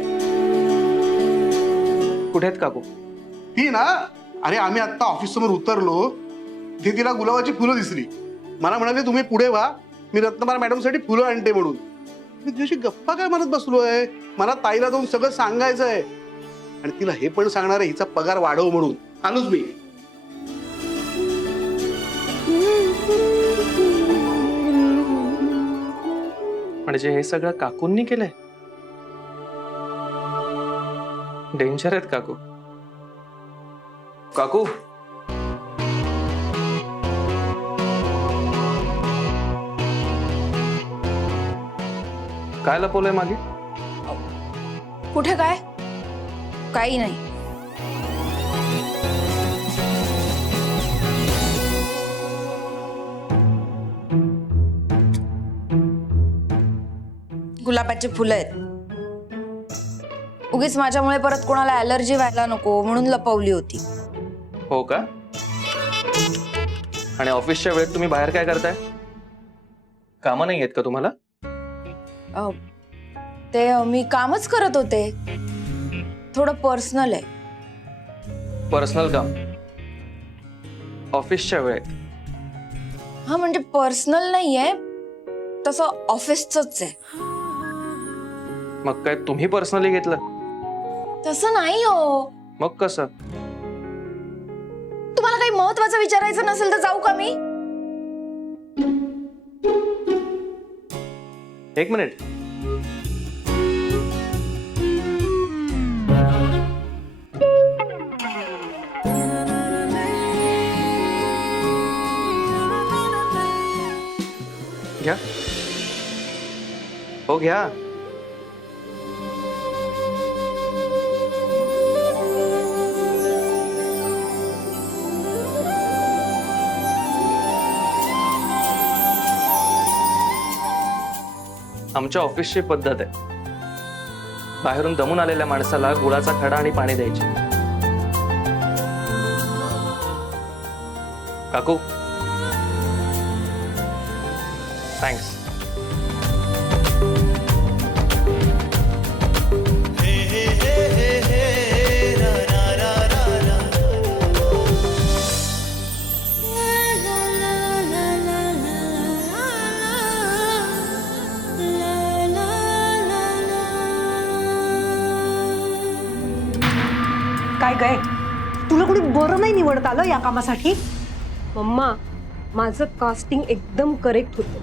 कुठे आहेत काकू? ती ना, अरे आम्ही आता ऑफिस समोर उतरलो, ती तिला गुलाबाची फुलं दिसली. मला म्हणाले तुम्ही पुढे व्हा, मी रत्नमाला मॅडम साठी फुलं आणते म्हणून. मी तुझ्याशी गप्पा काय म्हणत बसलोय, मला ताईला जाऊन सगळं सांगायचं आहे आणि तिला हे पण सांगणार आहे हिचा पगार वाढव म्हणून. आलोच मी. म्हणजे हे सगळं काकूंनी केलंय? डेंजर आहेत काकू. काकू काय लपवलंय मागे? कुठे काय? काही नाही. गुलाबाचे फुलं आहेत. उगीच माझ्यामुळे परत कोणाला ॲलर्जी व्हायला नको म्हणून लपवली होती. हो का? आणि ऑफिसच्या वेळेत तुम्ही बाहेर काय करताय? कामं नाही आहेत का तुम्हाला? मी कामच करत होते. थोडं पर्सनल आहे. पर्सनल काम ऑफिसच्या वेळेत? हा, म्हणजे पर्सनल नाहीये, तसं ऑफिसचंच आहे. मग काय तुम्ही पर्सनली घेतलं? तसं नाही हो. मग कसं? तुम्हाला काही महत्वाचं विचारायचं नसेल तर जाऊ का मी? एक मिनिट. घ्या. हो घ्या. आमच्या ऑफिसची पद्धत आहे, बाहेरून दमून आलेल्या माणसाला गुळाचा खडा आणि पाणी द्यायचे. काकू थँक्स. काय काय तुला कोणी बरं नाही निवडत आलं या कामासाठी? मम्मा, माझं कास्टिंग एकदम करेक्ट होतं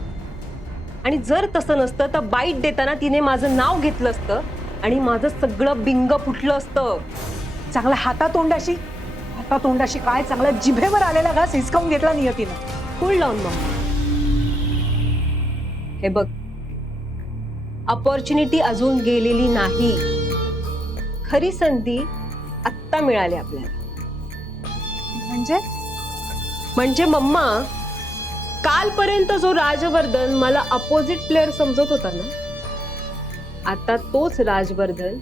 आणि जर तसं नसतं तर बाईट देताना तिने माझं नाव घेतलं असतं आणि माझं सगळं बिंग फुटलं असतं. चांगला हातातोंडाशी काय चांगला जिभेवर आलेला घास हिसकावून घेतला नियतीनं. कूल लावून मम्मा. हे बघ, अपॉर्च्युनिटी अजून गेलेली नाही. खरी संधी आत्ता मिळाली आपल्याला. म्हणजे मम्मा, कालपर्यंत जो राजवर्धन मला अपोजिट प्लेअर समजत होता ना, आता तोच राजवर्धन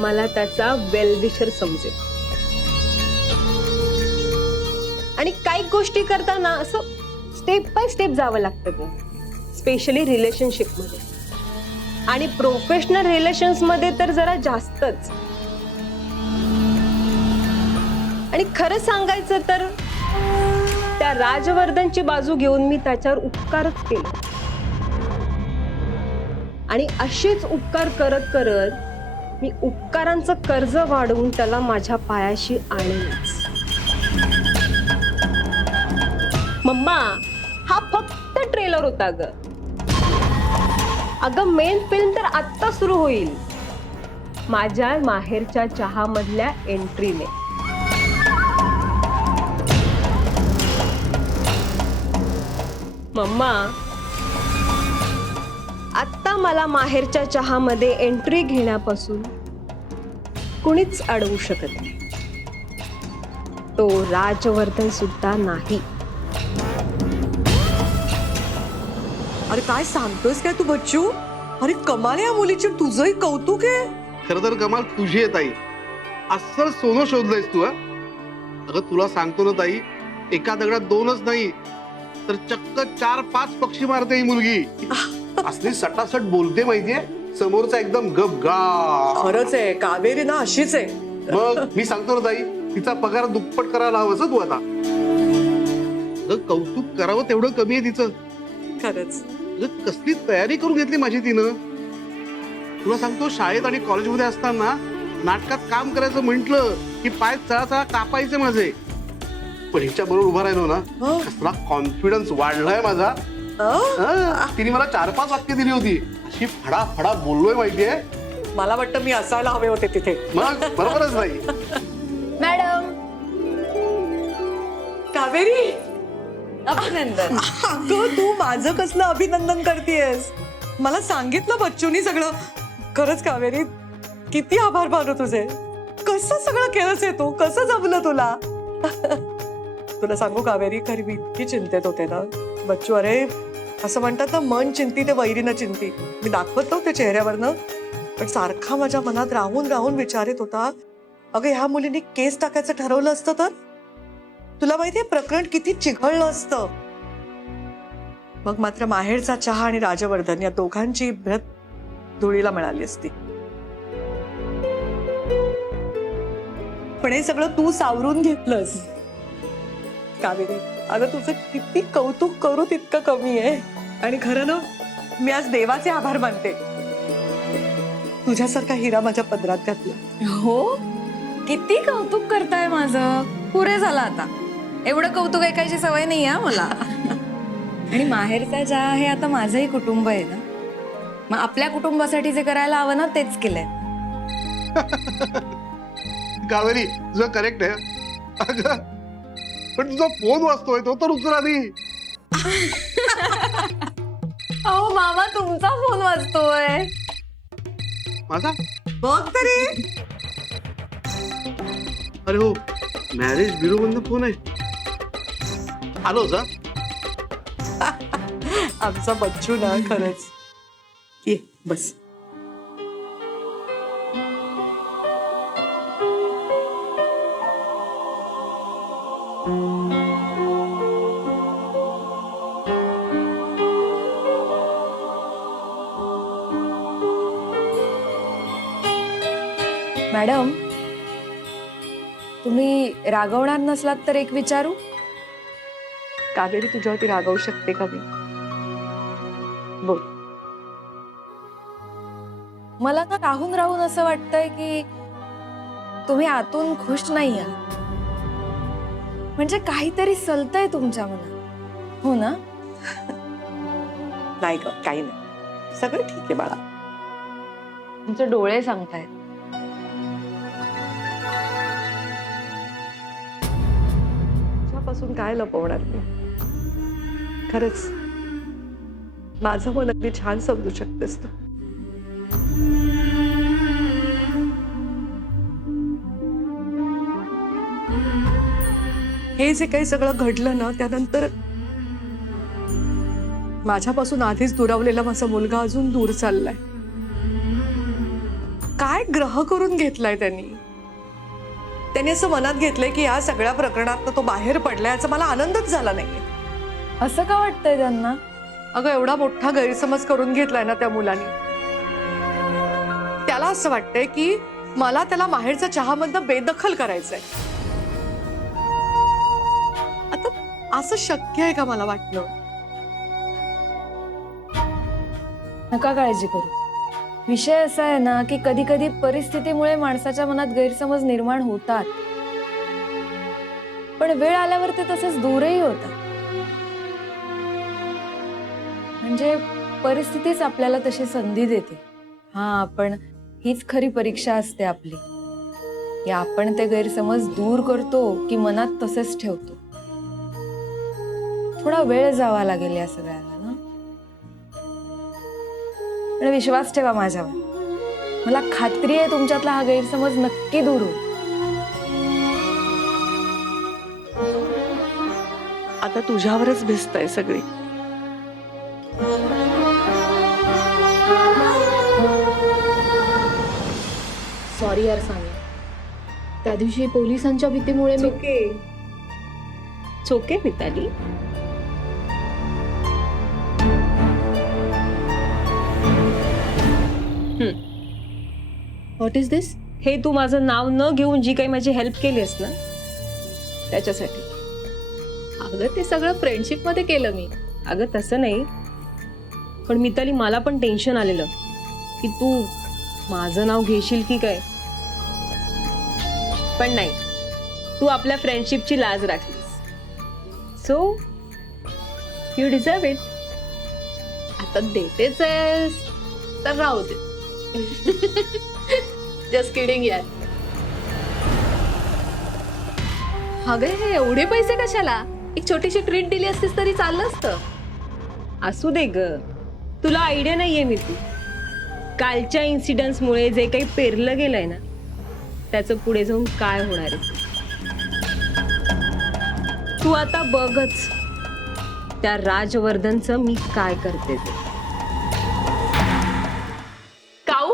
मला त्याचा वेलविशर समजेल. आणि काही गोष्टी करताना असं स्टेप बाय स्टेप जावं लागतं, स्पेशली रिलेशनशिप मध्ये. आणि प्रोफेशनल रिलेशन्स मध्ये तर जरा जास्तच. आणि खरं सांगायचं तर त्या राजवर्धनची बाजू घेऊन मी त्याच्यावर उपकारच केले आणि असेच उपकार करत करत मी उपकारांचं कर्ज वाढवून त्याला माझ्या पायाशी आणेनच. मम्मा, हा फक्त ट्रेलर होता ग. अगं, मेन फिल्म तर आत्ता सुरू होईल माझ्या माहेरच्या चहा मधल्या एंट्रीने. मम्मा, आत्ता मला माहेरच्या चहामध्ये एंट्री घेण्यापासून कुणीच अडवू शकत नाही, तो राजवर्धन सुद्धा नाही. अरे काय सांगतोयस काय तू बच्चू? अरे कमाल या मुलीची, तुझंही कौतुक आहे. खरं तर कमाल तुझी आहे ताई. अस्सल सोनं शोधलंयस तू. अगं तुला सांगतो ना ताई, एका दगडात दोनच नाही तर चक्क 4-5 पक्षी मारते ही मुलगी. असली सटासट बोलते माहितीये, समोरचा एकदम गपगा. खरंच आहे, कावेरी ना अशीच आहे. मग मी सांगतो ना ताई, तिचा पगार दुप्पट करायला हवंस तू आता. अगं, कौतुक करावं तेवढं कमी आहे तिचं. खरंच अगं, कसली तयारी करून घेतली माझी तिनं. तुला सांगतो, शाळेत आणि कॉलेजमध्ये असताना नाटकात काम करायचं म्हंटल की पाय चळा कापायचे माझे. पण हिच्या बरोबर उभा राहिलो ना, कसला कॉन्फिडन्स वाढलाय माझा. तिने मला 4-5 वाक्य दिली होती, अशी फडाफडा बोललोय माहितीये. मला वाटतं मी असायला हवे होते तिथे. मग बरोबरच नाही. मॅडम कावेरी, अभिनंदन. अगं तू माझं कसलं अभिनंदन करतेयस? मला सांगितलं बच्चूनी सगळं. खरंच कावेरी, किती आभार मानू तुझे. कसं सगळं केलंस तू, कसं जमलं तुला? तुला सांगू कावेरी, खरी मी इतकी चिंतेत होते ना. बच्चू, अरे असं म्हणतात ना, मन चिंती ते वैरीनं चिंती. मी दाखवत नव्हते चेहऱ्यावरनं, पण सारखा माझ्या मनात राहून राहून विचार येत होता, अगं ह्या मुलीने केस टाकायचं ठरवलं असतं तर? तुला माहितीये प्रकरण किती चिघळलं असतं. मग मात्र माहेरचा चहा आणि राजवर्धन या दोघांची भ्रत धुळीला मिळाली असती. पण हे सगळं तू सावरून घेतलंस कावेरी. अगं तुझं किती कौतुक करू तितकं कमी आहे. आणि खरं ना, मी आज देवाचे आभार मानते, तुझ्यासारखा हिरा माझ्या पदरात घातला. हो, किती कौतुक करताय माझं. पुरे झालं आता. एवढं कौतुक ऐकायची सवय नाही आहे मला. आणि माहेरचा चहा हे आता माझंही कुटुंब आहे ना, मग आपल्या कुटुंबासाठी जे करायला हवं ना तेच केलंय. कावेरी, तुझं करेक्ट आहे. अगं, पण तुझा फोन वाजतोय, तो तर उचल आधी. अहो मामा, तुमचा फोन वाजतोय. माझा? बघ तरी. अरे हो, मॅरेज ब्युरो मधनं फोन आहे. आलो जा. आमचा बच्चू ना, खरंच. ये बस. मॅडम, तुम्ही रागवणार नसलात तर एक विचारू? कावेरी, तुझ्यावरती रागवू शकते का मी? बोल. मला ना राहून राहून असं वाटतंय की तुम्ही आतून खुश नाही आहात. म्हणजे काहीतरी सलतंय तुमच्या मनात, हो ना? नाही ग, काही नाही, सगळं ठीक आहे बाळा. तुमचे डोळे सांगतायत. तुझ्यापासून काय लपवणार मी? खरंच माझं मन अगदी छान समजू शकतेस तू. हे जे काही सगळं घडलं ना, त्यानंतर माझ्यापासून आधीच दुरावलेला माझा मुलगा अजून दूर चाललाय. काय ग्रह करून घेतलाय त्यांनी असं मनात घेतलंय की या सगळ्या प्रकरणात तो बाहेर पडलाय, याचा मला आनंदच झाला नाहीये. असं का वाटतंय त्यांना? अगं, एवढा मोठा गैरसमज करून घेतलाय ना त्या मुलाने. त्याला असं वाटतंय की मला त्याला माहेरच्या चहामधनं बेदखल करायचंय. आता असं शक्य आहे का? मला वाटलं. नका काळजी करू. विषय असा आहे ना की कधी कधी परिस्थितीमुळे माणसाच्या मनात गैरसमज निर्माण होतात, पण वेळ आल्यावर ते तसेच दूरही होतात. म्हणजे परिस्थितीच आपल्याला तशी संधी देते. हा, पण हीच खरी परीक्षा असते आपली, की आपण ते गैरसमज दूर करतो की मनात तसेच ठेवतो. थोडा वेळ जावा लागेल या सगळ्याला ना. पण विश्वास ठेवा माझ्यावर. मला खात्री आहे तुमच्यातला हा गैरसमज नक्की दूर होईल. आता तुझ्यावरच भिजतंय सगळी. सॉरी यार सानिया, त्या दिवशी पोलिसांच्या भीतीमुळे मी चोके मिताली. व्हॉट इज दिस? हे तू माझं नाव न घेऊन जी काही माझी हेल्प केलीस ना त्याच्यासाठी. अगं ते सगळं फ्रेंडशिप मध्ये केलं मी. अगं तसं नाही, पण मिताली मला पण टेन्शन आलेलं की तू माझं नाव घेशील की काय. पण नाही, तू आपल्या फ्रेंडशिपची लाज राखलीस. So you deserve it. आता देतेच आहेस तर राहू दे. जस्ट किडिंग यार. अगं हे एवढे पैसे कशाला? एक छोटीशी ट्रीट दिली असतीस तरी चाललं असतं. असू दे ग, तुला आयडिया नाहीये मी तू कालच्या इन्सिडन्समुळे जे काही पेरलं गेलंय ना त्याचं पुढे जाऊन काय होणार आहे तू आता बघच. त्या राजवर्धनचं मी काय करते ते. काऊ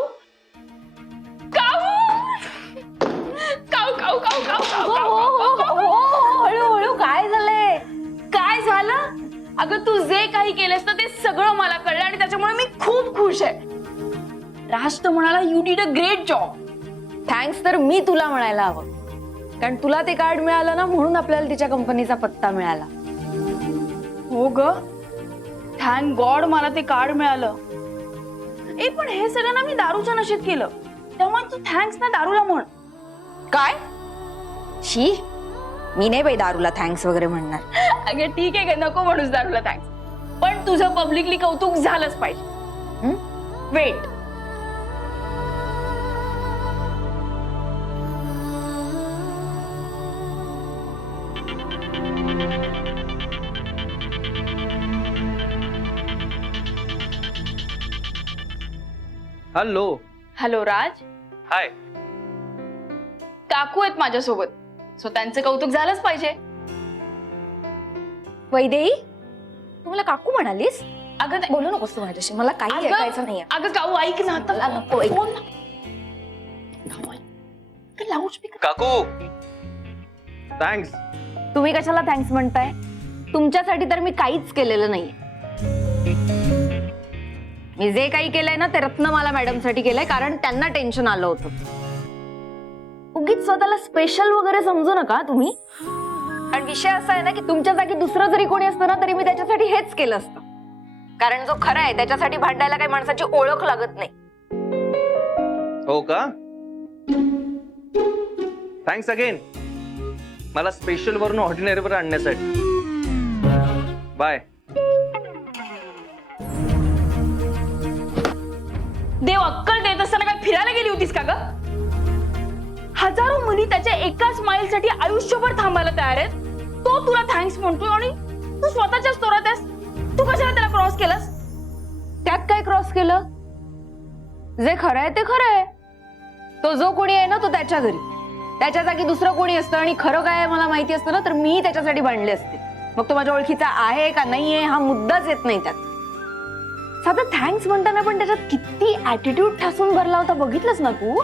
हळूहळू काय झालंय? काय झालं? अगं तू जे काही केलंस ना ते सगळं मला कळलं आणि त्याच्यामुळे मी खूप खुश आहे. राज तर म्हणाला you did a great job. Thanks तर मी तुला म्हणायला हवं, कारण तुला ते कार्ड मिळालं ना म्हणून आपल्याला तिच्या कंपनीचा पत्ता मिळाला. हो ग, थँक गॉड मला ते कार्ड मिळालं. ए पण हे सगळं ना मी दारूच्या नशेत केलं, त्यामुळे तू थँक्स ना दारूला म्हण. काय शी, मी नाही बाई दारूला थँक्स वगैरे म्हणणार. अगं ठीक आहे, नको म्हणूस दारूला थँक्स, पण तुझं पब्लिकली कौतुक झालंच पाहिजे. वेट. हॅलो. हॅलो राज. हाय. काकू आहेत माझ्यासोबत, सो त्यांचं कौतुक झालंच पाहिजे. वैदेही, तू मला काकू म्हणालीस? अगं बोलू नकोस तू माझ्याशी, मला काही ऐकायचं नाहीये. अगं काकू ऐक ना आता. मला नको ऐक. Phone loudspeaker. काकू थँक्स. तुम्ही कशाला थँक्स म्हणताय? तुमच्यासाठी तर मी काहीच केलेलं नाहीये. मी जे काही केलंय ना ते रत्नमाला मॅडमसाठी केलंय, कारण त्यांना टेन्शन आलं होतं. उगीच स्वतःला स्पेशल वगैरे समजू नका तुम्ही. आणि विषय असा आहे ना की तुमच्या जागी दुसरं जरी कोणी असतं ना तरी मी त्याच्यासाठी हेच केलं असतं, कारण जो खरा आहे त्याच्यासाठी भांडायला काही माणसाची ओळख लागत नाही. हो का? थँक्स अगेन मला स्पेशल वरून ऑर्डिनरी वर आणण्यासाठी. बाय. देव अक्कल देत असताना काय फिरायला गेली होतीस का ग? हजारो मुली त्याच्या एकाच माईलसाठी आयुष्यभर थांबायला तयार आहेत. तो तुला थँक्स म्हणतोय आणि तू स्वतःच्याच तोरात आहेस. तू कशाला त्याला क्रॉस केलंस? त्यात काय क्रॉस केलं? जे खरं आहे ते खरं आहे. तो जो कोणी आहे ना तो त्याच्या घरी, त्याच्या जागी दुसरं कोणी असतं आणि खरं काय मला माहिती असतं ना तर मी त्याच्यासाठी भांडले असते. मग तो माझ्या ओळखीचा आहे का नाहीये हा मुद्दाच येत नाही त्यात. साधं थँक्स म्हणताना पण त्याच्यात किती ऍटिट्यूड ठासून भरला होता बघितलंस ना तू?